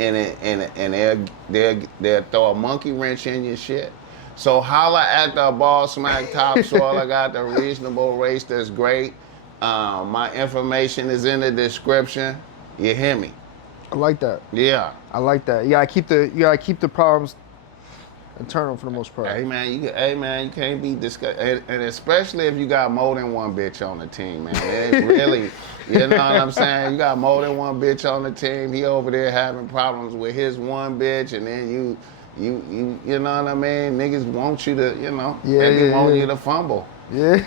they'll throw a monkey wrench in your shit. So holla at the ball smack topsoil. I got the reasonable race that's great. My information is in the description. You hear me? I like that. Yeah. I like that. You gotta keep the problems internal for the most part. Hey man, you can't be disgusted, and especially if you got more than one bitch on the team, man. It's really, you know what I'm saying? You got more than one bitch on the team. He over there having problems with his one bitch, and then you know what I mean? Niggas want you to, you know, they want you to fumble. Yeah.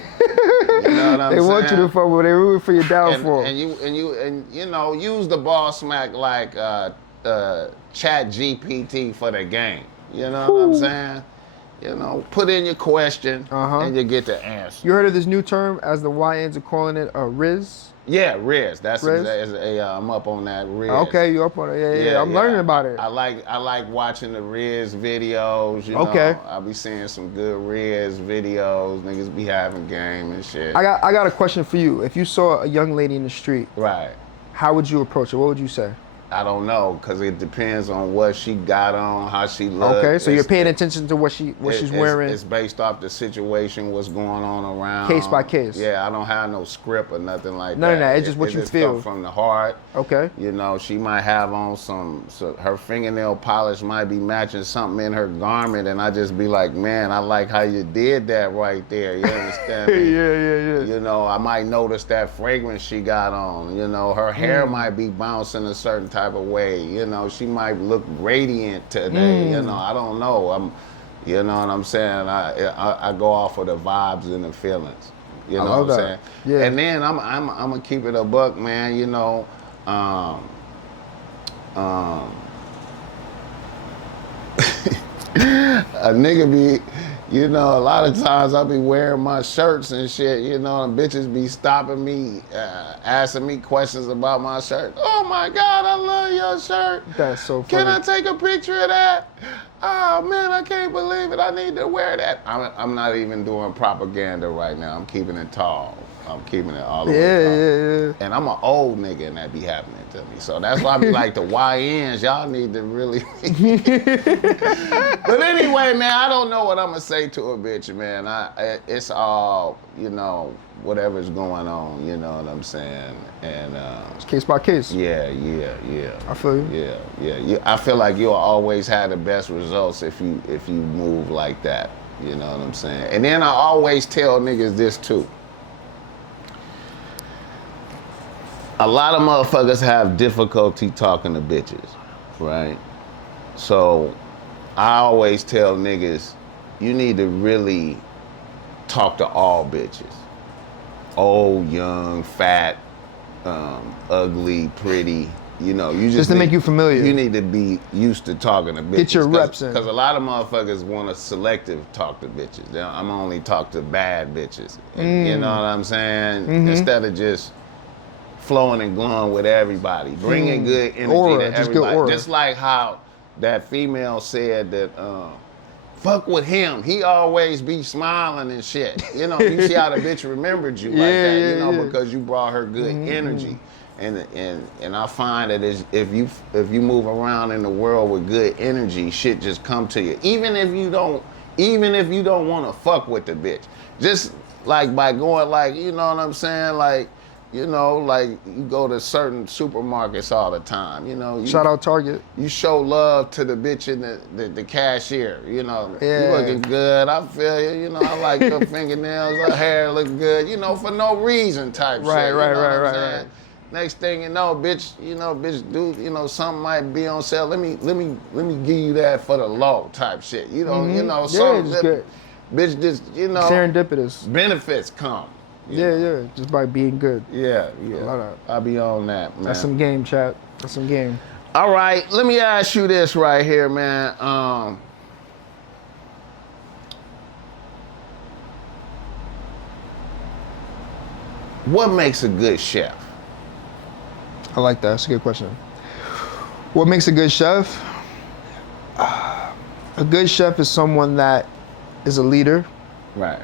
You know what I'm They saying? want you to fumble. They root for your downfall. And you know, use the ball smack like Chat GPT for the game. You know what I'm saying? You know, put in your question and you get the answer. You heard of this new term, as the YNs are calling it, Riz? Yeah, Riz. That's Riz? exactly. I'm up on that Riz. Okay, you up on it? Yeah. I'm learning about it. I like watching the Riz videos. You Okay. know, I be seeing some good Riz videos. Niggas be having game and shit. I got a question for you. If you saw a young lady in the street, Right. how would you approach her? What would you say? I don't know, cause it depends on what she got on, how she looks. Okay, so you're paying attention to what she's wearing. It's based off the situation, what's going on around. Case by case. Yeah, I don't have no script or nothing like None that. of that. It's just what you feel. Come from the heart. Okay. You know, she might have on so her fingernail polish might be matching something in her garment, and I just be like, man, I like how you did that right there. You understand me? Yeah. You know, I might notice that fragrance she got on. You know, her hair might be bouncing a certain type of way. You know, she might look radiant today. You know, I don't know. You know what I'm saying? I go off of the vibes and the feelings. You know what I'm saying? Yeah. And then I'm gonna keep it a buck, man. You know, a nigga be, you know, a lot of times I be wearing my shirts and shit, you know, and bitches be stopping me, asking me questions about my shirt. Oh my God, I love your shirt. That's so funny. Can I take a picture of that? Oh man, I can't believe it. I need to wear that. I'm not even doing propaganda right now. I'm keeping it tall. I'm keeping it all the way tall. Yeah. And I'm an old nigga and that be happening to me. So that's why I be like, the YNs, y'all need to really. But anyway, man, I don't know what I'm going to say to a bitch, man. It's all, you know, whatever's going on, you know what I'm saying? And It's case by case. yeah. I feel you. Yeah. I feel like you'll always have the best results if you move like that. You know what I'm saying? And then I always tell niggas this too. A lot of motherfuckers have difficulty talking to bitches, right? So I always tell niggas, you need to really talk to all bitches. Old, young, fat, ugly, pretty. You know, you just to make you familiar. You need to be used to talking to bitches. Get your reps in. Because a lot of motherfuckers want to selective talk to bitches. I'm only talk to bad bitches. And, you know what I'm saying? Instead of just flowing and glowing with everybody, bringing good energy Aura, to just good everybody. aura. Just like how that female said that, fuck with him. He always be smiling and shit. You know, you see how the bitch remembered you like that, you know, because you brought her good energy. And I find that if you move around in the world with good energy, shit just come to you. Even if you don't want to fuck with the bitch, just like by going like, you know what I'm saying, like. You know, like you go to certain supermarkets all the time. You know, Shout out Target. You show love to the bitch in the cashier. You know, Yeah. You looking good. I feel you. You know, I like your fingernails. Her hair look good. You know, for no reason type shit. Right. Next thing you know, bitch, dude, you know, something might be on sale. Let me give you that for the low type shit. You know, something. just good. Bitch, just Serendipitous. benefits come. Yeah. Just by being good. Yeah. Love that. I'll be on that, man. That's some game, chat. That's some game. All right, let me ask you this right here, man. What makes a good chef? I like that. That's a good question. What makes a good chef? A good chef is someone that is a leader. Right.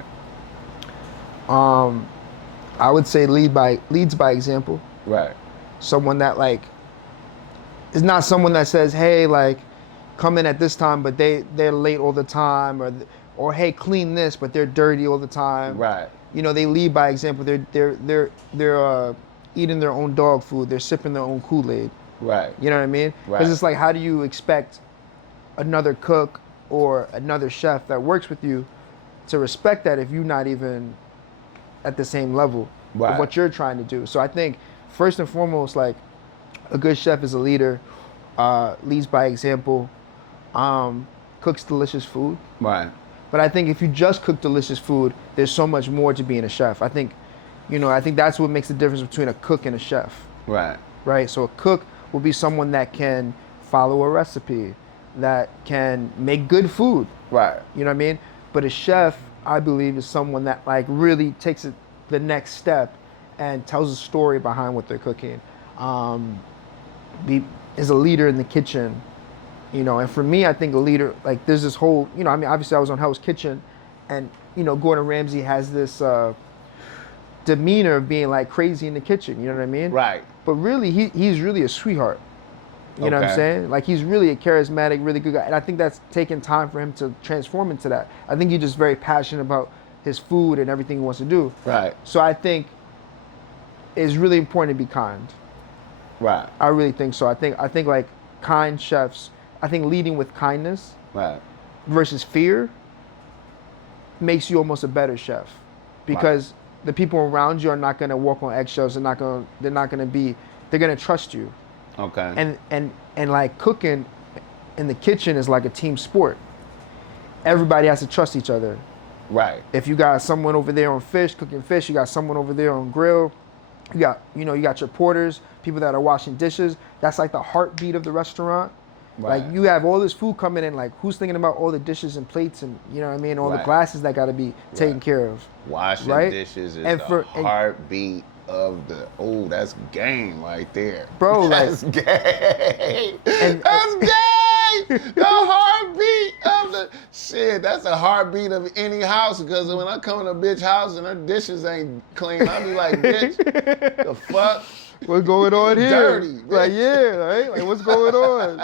I would say leads by example. Right. Someone that like is not someone that says, hey, like come in at this time, but they're late all the time, or hey, clean this, but they're dirty all the time. Right. You know, they lead by example. They're eating their own dog food. They're sipping their own Kool-Aid. Right. You know what I mean? Right. Because it's like, how do you expect another cook or another chef that works with you to respect that if you're not even at the same level Right. of what you're trying to do? So I think first and foremost, like a good chef is a leader, leads by example, cooks delicious food. Right. But I think if you just cook delicious food, there's so much more to being a chef. I think You know, I think that's what makes the difference between a cook and a chef, Right. right? So a cook will be someone that can follow a recipe, that can make good food. Right. You know what I mean? But a chef, I believe, is someone that like really takes it the next step and tells a story behind what they're cooking. Is a leader in the kitchen, you know. And for me, I think a leader, like there's this whole, you know, I mean, obviously I was on Hell's Kitchen, and you know, Gordon Ramsay has this demeanor of being like crazy in the kitchen. You know what I mean? Right. But really, he's really a sweetheart. You know what I'm Okay. saying? Like he's really a charismatic, really good guy. And I think that's taken time for him to transform into that. I think he's just very passionate about his food and everything he wants to do. Right. So I think it's really important to be kind. Right. I really think so. I think like kind chefs, I think leading with kindness Right. versus fear makes you almost a better chef. Because the people around you are not gonna walk on eggshells, they're gonna trust you. Okay. And like cooking in the kitchen is like a team sport. Everybody has to trust each other. Right. If you got someone over there on fish, cooking fish, you got someone over there on grill, you got your porters, people that are washing dishes. That's like the heartbeat of the restaurant. Right. Like you have all this food coming in, like who's thinking about all the dishes and plates and you know what I mean, all the Right. glasses that gotta be taken care of. Washing Right? dishes is And the heartbeat of the. Oh, that's game right there. Bro, like- that's game. And- That's game. The heartbeat of the shit. That's the heartbeat of any house. Because when I come to a bitch house and her dishes ain't clean, I be like, bitch, the fuck. What's going on here? Dirty, Like bitch. yeah, right? Like what's going on?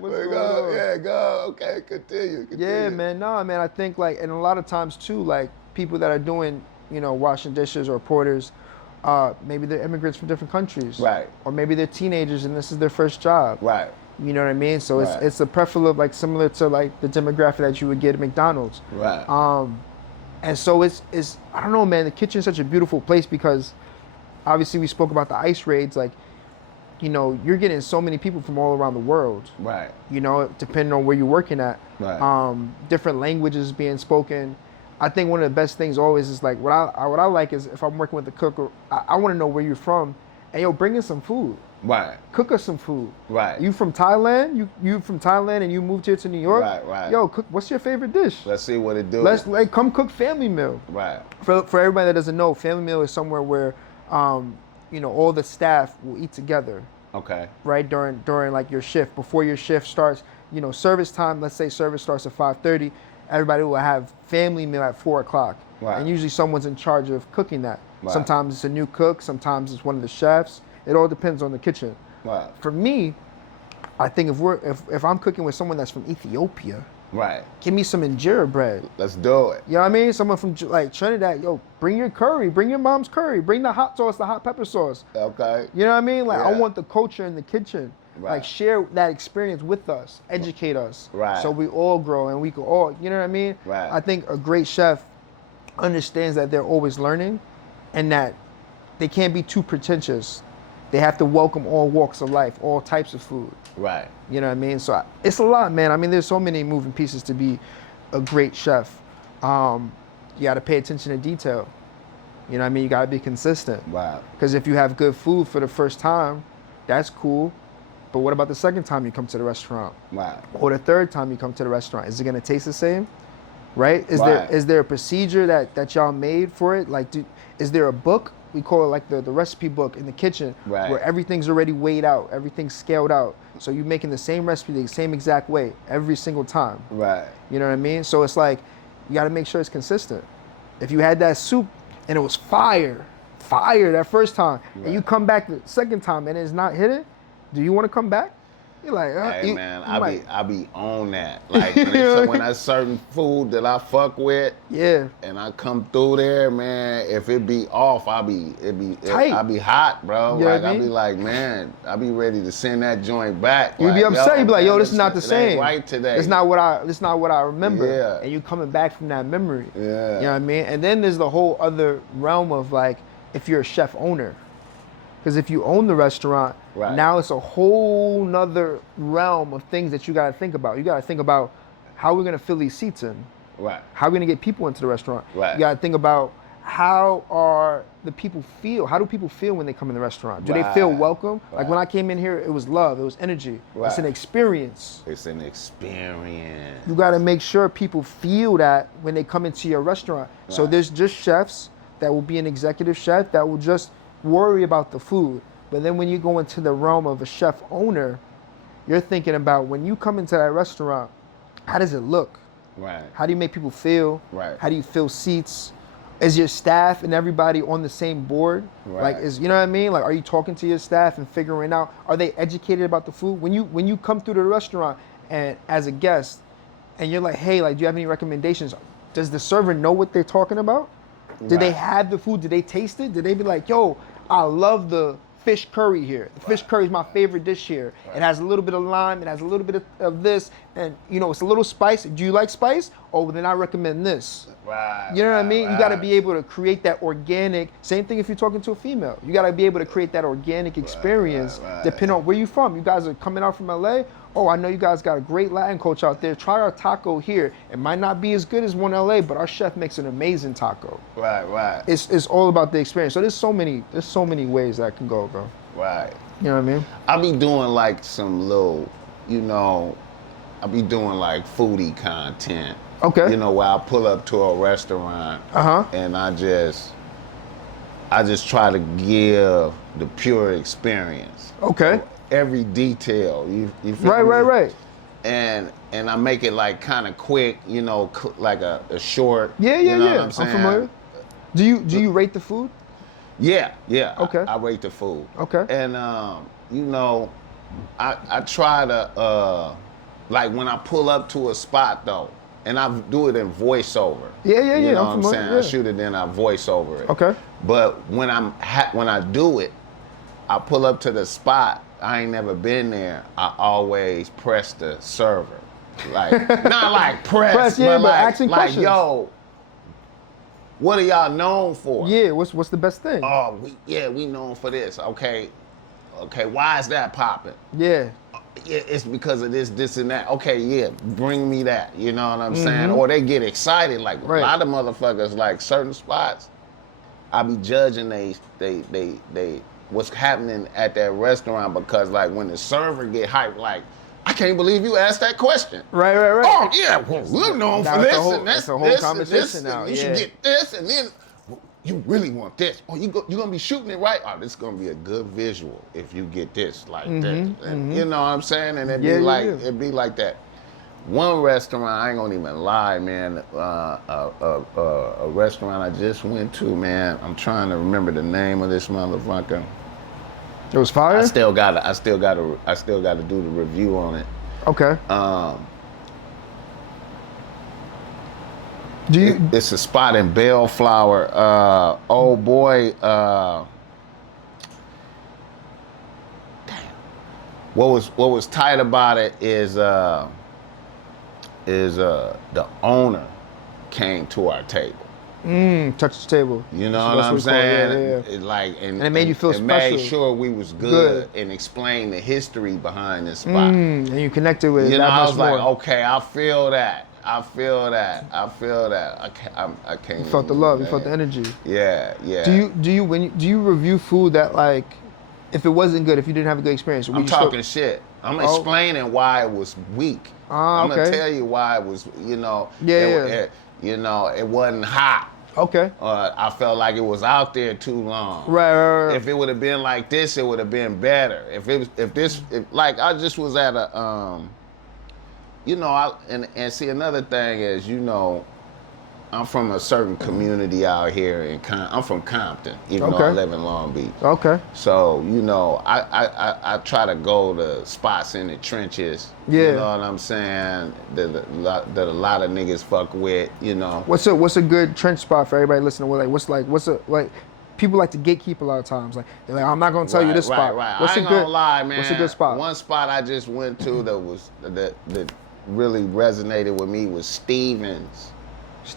What's There you going go. on? Yeah, go. Okay, continue. Yeah, man. No, man. I think like, and a lot of times too, like people that are doing, you know, washing dishes or porters, maybe they're immigrants from different countries, Right. Or maybe they're teenagers and this is their first job, Right. You know what I mean? So Right. it's a preference like similar to like the demographic that you would get at McDonald's, Right. and so it's I don't know, man. The kitchen is such a beautiful place because obviously we spoke about the ICE raids, like, you know, you're getting so many people from all around the world. Right. You know, depending on where you're working at. Right. Different languages being spoken. I think one of the best things always is like what I like is if I'm working with a cook, or I want to know where you're from, and yo, bring us some food. Right. Cook us some food. Right. You from Thailand? You from Thailand and you moved here to New York? Right, right. Yo, cook. What's your favorite dish? Let's see what it do. Let's like come cook family meal. Right. For everybody that doesn't know, family meal is somewhere where, you know, all the staff will eat together. Okay. Right during like your shift, before your shift starts, you know, service time. Let's say service starts at 5:30. Everybody will have family meal at 4 o'clock, Right. and usually someone's in charge of cooking that. Right. Sometimes it's a new cook, sometimes it's one of the chefs. It all depends on the kitchen. Right. For me, I think if I'm cooking with someone that's from Ethiopia, Right. give me some injera bread. Let's do it. You know what I mean? Someone from like Trinidad, yo, bring your curry, bring your mom's curry, bring the hot sauce, the hot pepper sauce. Okay. You know what I mean? Like I Yeah. want the culture in the kitchen. Right. Like share that experience with us, educate us, Right. so we all grow and we can all, you know what I mean? Right. I think a great chef understands that they're always learning, and that they can't be too pretentious. They have to welcome all walks of life, all types of food. Right. You know what I mean? So it's a lot, man. I mean, there's so many moving pieces to be a great chef. You got to pay attention to detail. You know what I mean? You got to be consistent. Right. Because if you have good food for the first time, that's cool. But what about the second time you come to the restaurant? Right. Or the third time you come to the restaurant? Is it gonna taste the same? Right? Right. Is there a procedure that y'all made for it? Like, is there a book? We call it like the recipe book in the kitchen, Right. where everything's already weighed out, everything's scaled out. So you're making the same recipe the same exact way every single time. Right. You know what I mean? So it's like, you gotta make sure it's consistent. If you had that soup and it was fire that first time, and you come back the second time and it's not hitting, do you want to come back? You're like, Hey man, you might- I be on that. Like when that's certain food that I fuck with, yeah. and I come through there, man. If it be off, I be Tight. I be hot, bro. You know Like what I I be mean? like, man, I be ready to send that joint back. You'd be Like, upset. You'd be like, yo, man, this is not the it ain't same. right today. It's not what I remember. Yeah. And you coming back from that memory. Yeah. You know what I mean? And then there's the whole other realm of like, if you're a chef owner. Because if you own the restaurant, Right. now it's a whole nother realm of things that you got to think about. You got to think about how we're going to fill these seats in. Right. How are we going to get people into the restaurant? Right. You got to think about how are the people feel? How do people feel when they come in the restaurant? Do they feel Right. welcome? Like Right. when I came in here, it was love, it was energy. It's an Right. experience. It's an experience. You got to make sure people feel that when they come into your restaurant. So Right. there's just chefs that will be an executive chef that will just worry about the food. But then when you go into the realm of a chef owner, you're thinking about when you come into that restaurant, how does it look? Right. How do you make people feel? Right. How do you fill seats? Is your staff and everybody on the same board? Right. Like, you know what I mean? Like, are you talking to your staff and figuring out, are they educated about the food? When you come through the restaurant and as a guest, and you're like, hey, like, do you have any recommendations? Does the server know what they're talking about? Did they Right. have the food? Did they taste it? Did they be like, yo, I love the fish curry here. The fish curry is my favorite dish here. It has a little bit of lime. It has a little bit of this. And, you know, it's a little spice. Do you like spice? Oh, well, then I recommend this. Right. You know what I mean? You got to right. be able to create that organic. Same thing if you're talking to a female. You got to be able to create that organic experience right. depending on where you're from. You guys are coming out from LA. Oh, I know you guys got a great Latin culture out there. Try our taco here. It might not be as good as one LA, but our chef makes an amazing taco. Right. Right. It's all about the experience. So there's so many ways that can go, bro. Right. You know what I mean? I be doing like some little, you know, I be doing like foodie content. Okay. You know, where I pull up to a restaurant and I just try to give the pure experience. Okay. Every detail. You feel Right, me? right, right. And I make it like kind of quick, you know, like a short. Yeah, you know yeah. What I'm saying? familiar. Do you rate the food? Yeah. Okay. I rate the food. Okay. And you know, I try to like when I pull up to a spot though, and I do it in voiceover. Yeah, You know I'm what I'm familiar, saying? yeah. I shoot it, then I voice over it. Okay. But when when I do it, I pull up to the spot. I ain't never been there. I always press the server, like not like press, yeah, but like, asking questions. yo, what are y'all known for? Yeah. What's the best thing? Oh, we known for this. Okay, why is that popping? Yeah. Yeah, it's because of this, and that. Okay, yeah, bring me that. You know what I'm saying? Or they get excited. Like Right. a lot of motherfuckers, like certain spots, I be judging they what's happening at that restaurant because like when the server get hyped, like I can't believe you asked that question. Right. Oh yeah, well, we're known Now for it's this a whole- and that's it's a whole this conversation and this, now, and you yeah. should get this, and then you really want this. Oh, you gonna be shooting it right? Oh, this is gonna be a good visual if you get this like this. And you know what I'm saying? And it'd Yeah, be yeah, like yeah. it'd be like that. One restaurant, I ain't gonna even lie, man. A restaurant I just went to, man. I'm trying to remember the name of this motherfucker. It was fire. I still gotta do the review on it. Okay. Do you? It's a spot in Bellflower. Old boy. What was tight about it is the owner came to our table. Touch the table. You know That's what I'm we call it. saying? Yeah, yeah. It like and it made you feel it made special. sure we was good and explained the history behind this spot. And you connected with it You know, that I much was more. like, okay, I feel that. I can't. You felt the even, love. You man. felt the energy. Yeah. Do you review food that like, if it wasn't good, if you didn't have a good experience? I'm talking shit. I'm explaining why it was weak. I'm okay. gonna tell you why it was. You know. Yeah. It wasn't hot. Okay. I felt like it was out there too long. Right. If it would have been like this, it would have been better. If I just was at a you know, and see another thing is, you know, I'm from a certain community out here I'm from Compton, even though I live in Long Beach. Okay. So, you know, I try to go to spots in the trenches. Yeah. You know what I'm saying? That a lot of niggas fuck with, you know. What's a good trench spot for everybody listening? Like people like to gatekeep a lot of times. Like they're like, I'm not gonna tell you this spot. Right. What's I ain't a good, gonna lie, man. What's a good spot? One spot I just went to that really resonated with me was Stevens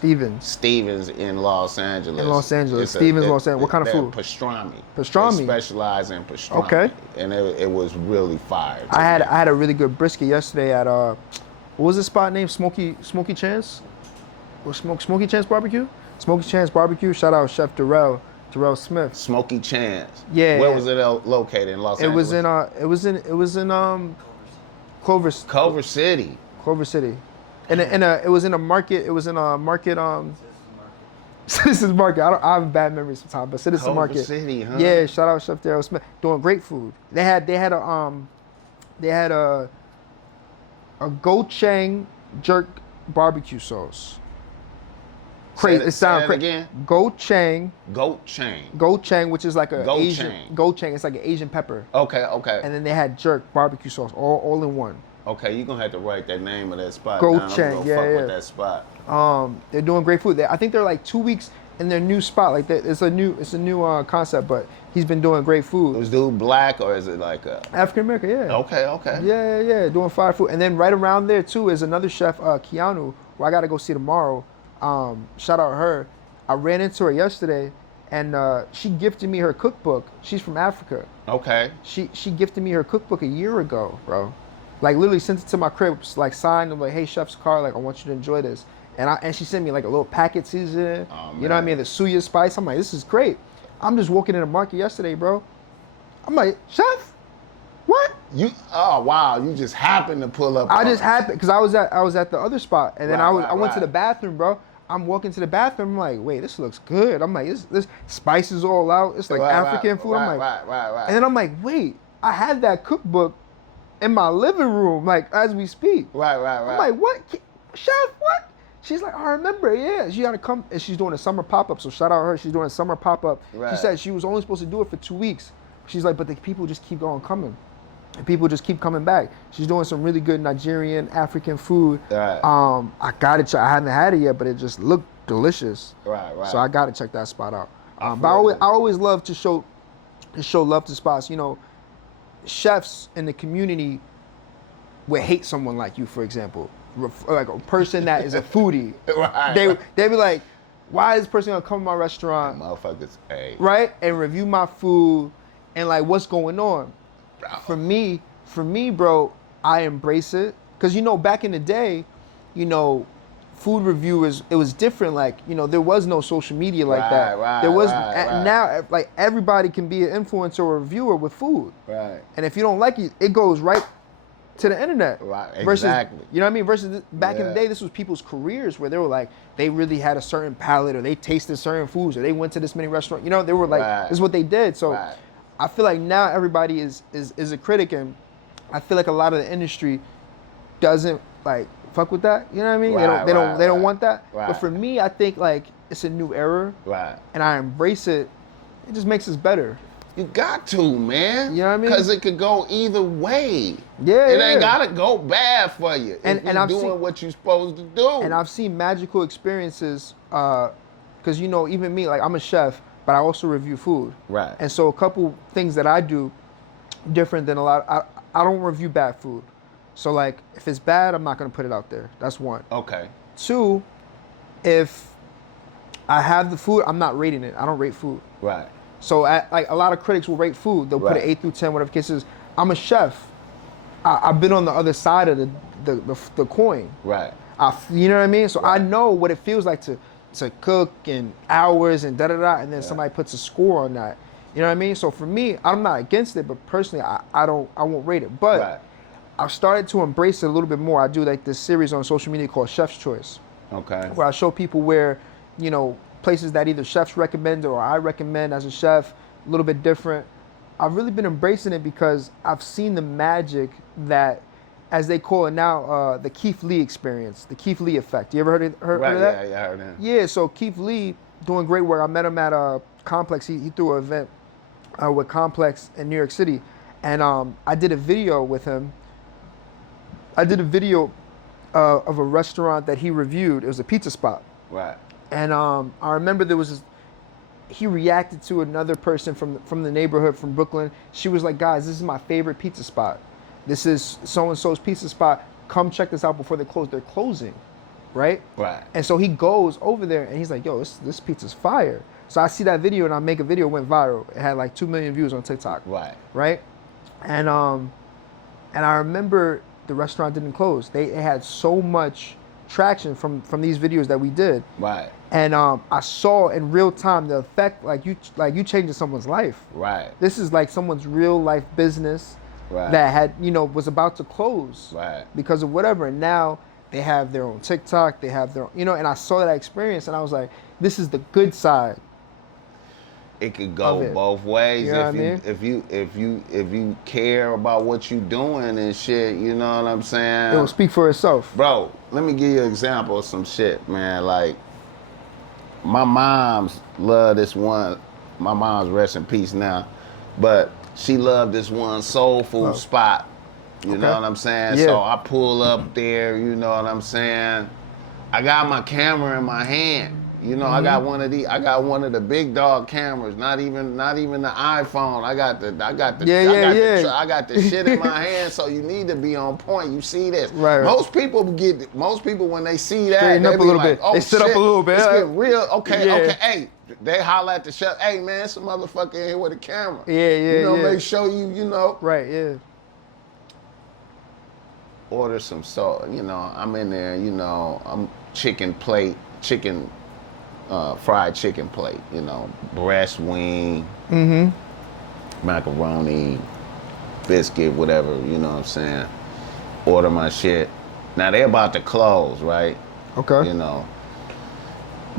in Los Angeles. In Los Angeles. It's Stevens, Los Angeles. What kind of they're food? Pastrami. Pastrami. They specialize in pastrami. Okay. And it was really fire. I had a really good brisket yesterday at what was the spot named? Smoky Chance? Or Smoky Chance Barbecue? Smokey Chan's Barbecue. Shout out Chef Darrell Smith. Smoky Chance. Yeah, Where yeah. was it located in Los It Angeles? it was in Culver City. Culver City. It was in a market. It was in a market. Citizens Market. I have bad memories sometimes, but Citizens Culver Market. City, huh? Yeah, shout out Chef Darrell Smith, doing great food. They had a gochujang jerk barbecue sauce. Crazy. It sounds crazy. Again. Gochujang, which is like a Asian gochujang. It's like an Asian pepper. Okay. And then they had jerk barbecue sauce, all in one. Okay, you're gonna have to write that name of that spot. Gochujang, fuck with that spot. They're doing great food. I think they're like 2 weeks in their new spot. Like it's a new concept, but he's been doing great food. Was dude black or is it like a African American? Yeah. Okay. Yeah, doing fire food. And then right around there too is another chef, Keanu, who I gotta go see tomorrow. Shout out her. I ran into her yesterday, and she gifted me her cookbook. She's from Africa. Okay. She gifted me her cookbook a year ago, bro. Like literally sent it to my crib, like signed. I'm like, hey, Chef Sakari, like I want you to enjoy this. And she sent me like a little packet seasoning. Oh, you know what I mean? The suya spice. I'm like, this is great. I'm just walking in the market yesterday, bro. I'm like, Chef, what? Wow, you just happened to pull up. I just happened because I was at the other spot, and then I went to the right. bathroom, bro. I'm walking to the bathroom. I'm like, wait, this looks good. I'm like, this spice is all out. It's like African food. I'm like, right. And then I'm like, wait, I had that cookbook in my living room, like as we speak. Right. I'm like, what, Chef? What? She's like, I remember. Yeah, she gotta come, and she's doing a summer pop-up. So shout out her. She's doing a summer pop-up. Right. She said she was only supposed to do it for 2 weeks. She's like, but the people just keep on coming. And people just keep coming back. She's doing some really good Nigerian, African food. Right. I gotta check. I haven't had it yet, but it just looked delicious. Right. So I gotta check that spot out. But I always love to show love to spots. You know, chefs in the community would hate someone like you, for example, like a person that is a foodie. Right. They'd be like, why is this person gonna come to my restaurant, Motherfuckers, hey. right, and review my food, and like what's going on? For me, bro, I embrace it. Cause you know, back in the day, you know, food reviewers, it was different. Like, you know, there was no social media like that. There was now, like everybody can be an influencer or a reviewer with food. Right. And if you don't like it, it goes right to the internet. Right. Versus, Exactly. you know what I mean? Versus back in the day, this was people's careers where they were like, they really had a certain palate, or they tasted certain foods, or they went to this many restaurants. You know, they were like, this is what they did. So I feel like now everybody is a critic, and I feel like a lot of the industry doesn't like fuck with that. You know what I mean? They don't want that. Right. But for me, I think like it's a new era. Right. And I embrace it. It just makes us better. You got to, man. You know what I mean? Because it could go either way. Yeah. It ain't gotta go bad for you. And you're doing what you're supposed to do. And I've seen magical experiences, because you know, even me, like I'm a chef, but I also review food. Right. And so a couple things that I do different than a lot. I don't review bad food. So like if it's bad, I'm not gonna put it out there. That's one. Okay. Two, if I have the food, I'm not rating it. I don't rate food. Right. So like a lot of critics will rate food. They'll put it 8 through 10, whatever the case is. I'm a chef. I've been on the other side of the coin. Right. You know what I mean? So I know what it feels like to cook and hours and and then somebody puts a score on that. You know what I mean? So for me, I'm not against it, but personally, I won't rate it. But I've started to embrace it a little bit more. I do like this series on social media called Chef's Choice. Okay. Where I show people where, you know, places that either chefs recommend or I recommend as a chef, a little bit different. I've really been embracing it because I've seen the magic that, as they call it now, the Keith Lee experience, the Keith Lee effect. You ever heard of that? Yeah, I heard that. Yeah, so Keith Lee doing great work. I met him at Complex. He threw an event with Complex in New York City. And I did a video with him. I did a video of a restaurant that he reviewed. It was a pizza spot. Right. And I remember he reacted to another person from the neighborhood from Brooklyn. She was like, guys, this is my favorite pizza spot. This is so-and-so's pizza spot. Come check this out before they close. They're closing, right? Right. And so he goes over there and he's like, yo, this pizza's fire. So I see that video and I make a video, it went viral. It had like 2 million views on TikTok. Right. Right? And I remember the restaurant didn't close. They had so much traction from these videos that we did. Right. And I saw in real time the effect, like you changing someone's life. Right. This is like someone's real life business Right. that had, was about to close Right. because of whatever. And now they have their own TikTok, they have their, and I saw that experience and I was like, this is the good side. It could go both ways. You know if you care about what you doing and shit, you know what I'm saying? It will speak for itself. Bro, let me give you an example of some shit, man. Like, my mom's love this one. My mom's rest in peace now, but she loved this one soul food spot. You know what I'm saying? Yeah. So I pull up there. You know what I'm saying? I got my camera in my hand. I got one of the. I got one of the big dog cameras. Not even the iPhone. I got the shit in my hand. So you need to be on point. You see this? Right. Most people when they see that, Straighten up they a be little like, bit. oh, They sit shit, up a little bit. It's getting real. Okay. Yeah. Okay. Hey, they holler at the chef. Hey man, some motherfucker in here with a camera. Yeah. Make sure you. Right. Yeah. Order some salt. I'm in there. I'm fried chicken plate, breast wing, macaroni, biscuit, whatever, you know what I'm saying? Order my shit. Now they about to close, right? Okay.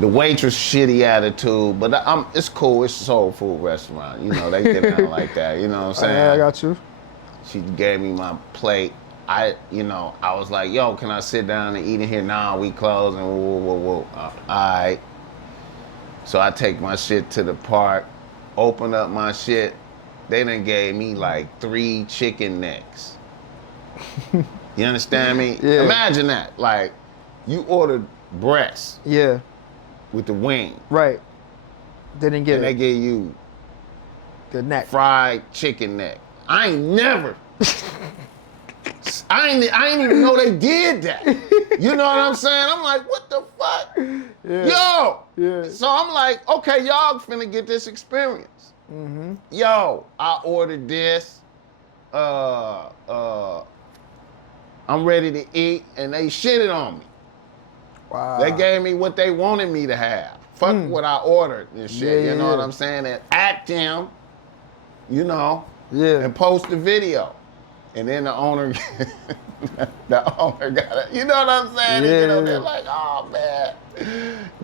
The waitress shitty attitude, but it's cool. It's a soul food restaurant. They get down like that. You know what I'm saying? Yeah, I got you. She gave me my plate. I was like, yo, can I sit down and eat in here? Nah, we closed and whoa. All right. So I take my shit to the park, open up my shit. They done gave me like 3 chicken necks. You understand me? Yeah. Imagine that. Like, you ordered breast. Yeah. With the wing. Right. They didn't get and it. They gave you the neck. Fried chicken neck. I ain't never. I ain't even know they did that. You know what I'm saying? I'm like, what the fuck? Yeah. Yo! Yeah. So I'm like, okay, y'all finna get this experience. Mm-hmm. Yo, I ordered this. I'm ready to eat, and they shitted on me. Wow. They gave me what they wanted me to have. Fuck what I ordered and shit. Yeah, you know what I'm saying? And at them, Yeah. and post the video. And then the owner got it. You know what I'm saying? Yeah. They're like, oh, man.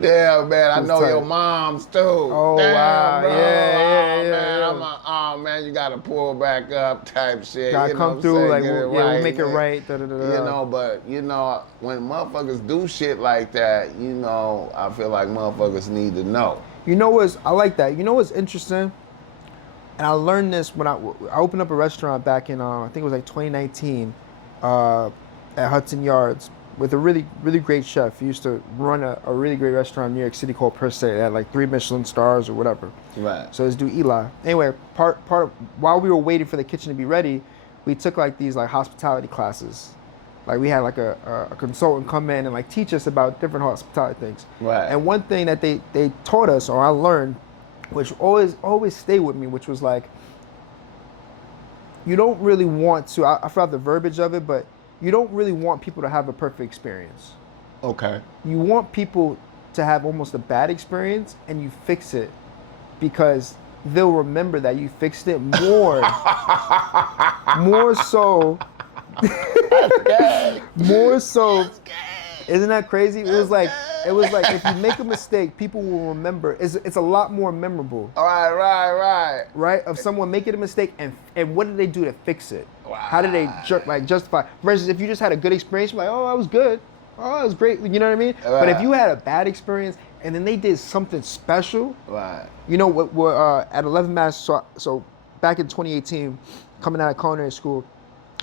Damn, man, I know tight. your mom's too. Oh, damn, wow. bro. Yeah. Man, man, you got to pull back up type shit. Gotta come through, like, we'll make it man. right. Da, da, da, da. But, when motherfuckers do shit like that, I feel like motherfuckers need to know. I like that. You know what's interesting? And I learned this when I opened up a restaurant back in, I think it was like 2019 at Hudson Yards with a really, really great chef. He used to run a really great restaurant in New York City called Per Se. It had like 3 Michelin stars or whatever. Right. So this dude Eli. Anyway, part of, while we were waiting for the kitchen to be ready, we took like these like hospitality classes. Like we had like a consultant come in and like teach us about different hospitality things. Right. And one thing that they taught us, or I learned, which always stayed with me, which was like, you don't really want to, I forgot the verbiage of it, but you don't really want people to have a perfect experience. Okay. You want people to have almost a bad experience and you fix it because they'll remember that you fixed it more so. More so. Isn't that crazy? It was like if you make a mistake, people will remember. It's a lot more memorable. Right. Right? Of someone making a mistake and what did they do to fix it? Wow. How did they justify? Versus if you just had a good experience, you're like, oh, that was good. Oh, that was great. You know what I mean? Right. But if you had a bad experience and then they did something special, Right. What at 11 Madison, so back in 2018, coming out of culinary school,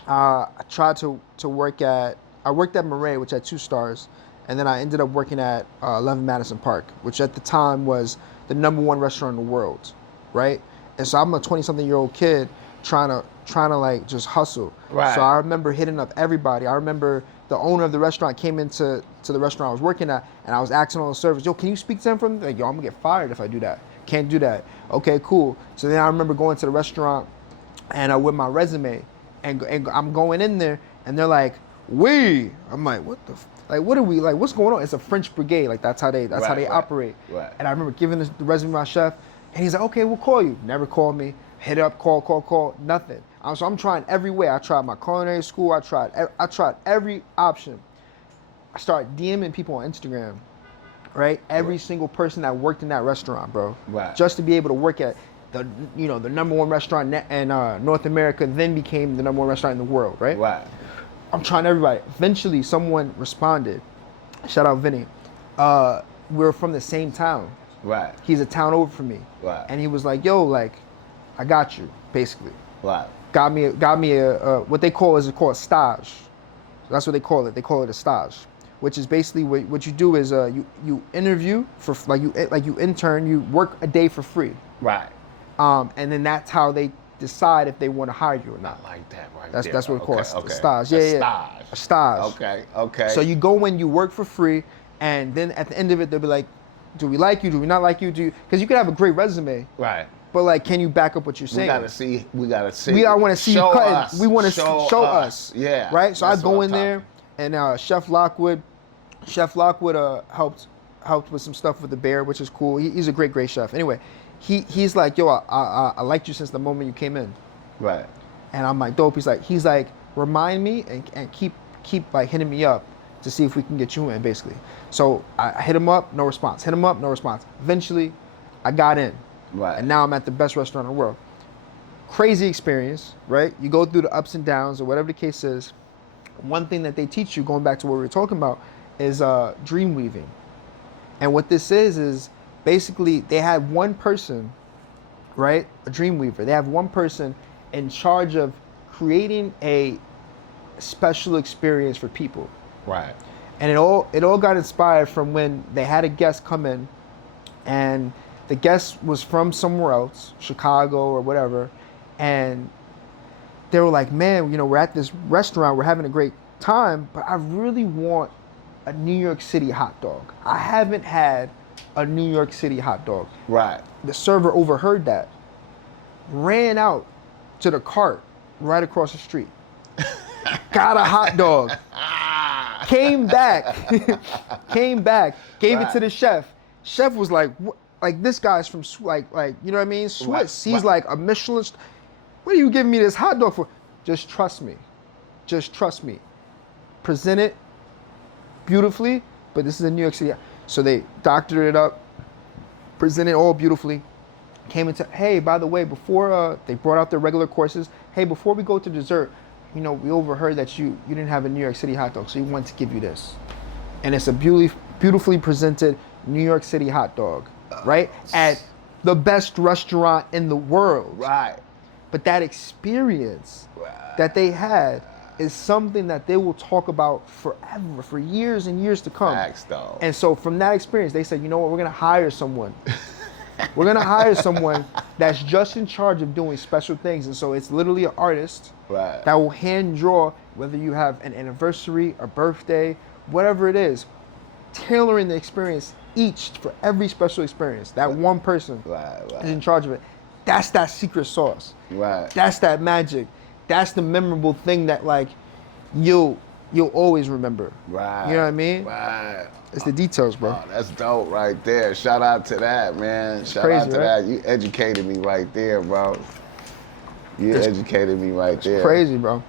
I tried to work at Murray, which had 2 stars, and then I ended up working at 11 Madison Park, which at the time was the #1 restaurant in the world, right? And so I'm a 20-something-year-old kid trying to like just hustle. Right. So I remember hitting up everybody. I remember the owner of the restaurant came into the restaurant I was working at, and I was asking all the servers, yo, can you speak to them from? Like, yo, I'm gonna get fired if I do that. Can't do that. Okay, cool. So then I remember going to the restaurant, and with my resume, and I'm going in there, and they're like, I'm like, what the? Like, what are we like? What's going on? It's a French brigade. Like that's how they Right. operate. Right. And I remember giving the resume to my chef, and he's like, okay, we'll call you. Never called me. Hit up, call, nothing. So I'm trying every way. I tried my culinary school. I tried every option. I started DMing people on Instagram, right? Every single person that worked in that restaurant, bro. Right. Just to be able to work at the number one restaurant in North America, then became the number one restaurant in the world, right? Right. I'm trying everybody. Eventually, someone responded. Shout out Vinny. We're from the same town. Right. He's a town over from me. Right. And he was like, "Yo, like, I got you." Basically, Right. got me a what they call a stage. That's what they call it. They call it a stage, which is basically what you do is you interview for you intern, you work a day for free. Right. And then that's how they decide if they want to hire you or not. I like that right That's there. that's what it calls Okay. a stage. Yeah, yeah. Stage. A stage. Okay. So you go in, you work for free, and then at the end of it, they'll be like, "Do we like you? Do we not like you? Because you could have a great resume, Right. but like, can you back up what you're saying? We gotta see. I want to see you cutting. Us. We want to show us. Yeah. Right. So I That's go what in I'm there, and Chef Lockwood helped with some stuff with the bear, which is cool. He's a great chef. Anyway, he's like, "Yo, I liked you since the moment you came in." Right. And I'm like, dope. He's like, remind me and keep like hitting me up to see if we can get you in, basically. So I hit him up, no response. Hit him up, no response. Eventually, I got in. Right. And now I'm at the best restaurant in the world. Crazy experience, right? You go through the ups and downs or whatever the case is. One thing that they teach you, going back to what we were talking about, is dream weaving. And what this is basically they had one person, right? A dream weaver. They have one person in charge of creating a special experience for people. Right. And it all got inspired from when they had a guest come in, and the guest was from somewhere else, Chicago or whatever, and they were like, "Man, we're at this restaurant, we're having a great time, but I really want a New York City hot dog. I haven't had a New York City hot dog." Right. The server overheard that, ran out to the cart right across the street, got a hot dog, came back, gave it to the chef. Chef was like, like this guy's from like you know what I mean, Swiss. He's like a Michelin. What are you giving me this hot dog for? Just trust me. Present it beautifully, but this is in New York City. So they doctored it up, presented all beautifully. Came into, hey, by the way, before they brought out their regular courses, hey, before we go to dessert, we overheard that you didn't have a New York City hot dog, so we want to give you this. And it's a beautifully presented New York City hot dog, right? At the best restaurant in the world. Right. But that experience that they had is something that they will talk about forever, for years and years to come. Facts, though. And so from that experience, they said, you know what, we're gonna hire someone. We're gonna hire someone that's just in charge of doing special things. And so it's literally an artist Right. that will hand draw, whether you have an anniversary, a birthday, whatever it is, tailoring the experience each for every special experience. That one person Right. is in charge of it. That's that secret sauce. Right. That's that magic. That's the memorable thing that like you'll always remember. Right. You know what I mean? Right. It's the details, bro. Oh, that's dope right there. Shout out to that, man. Shout crazy, out to right? that. You educated me right there, bro. You educated me right there. Crazy, bro.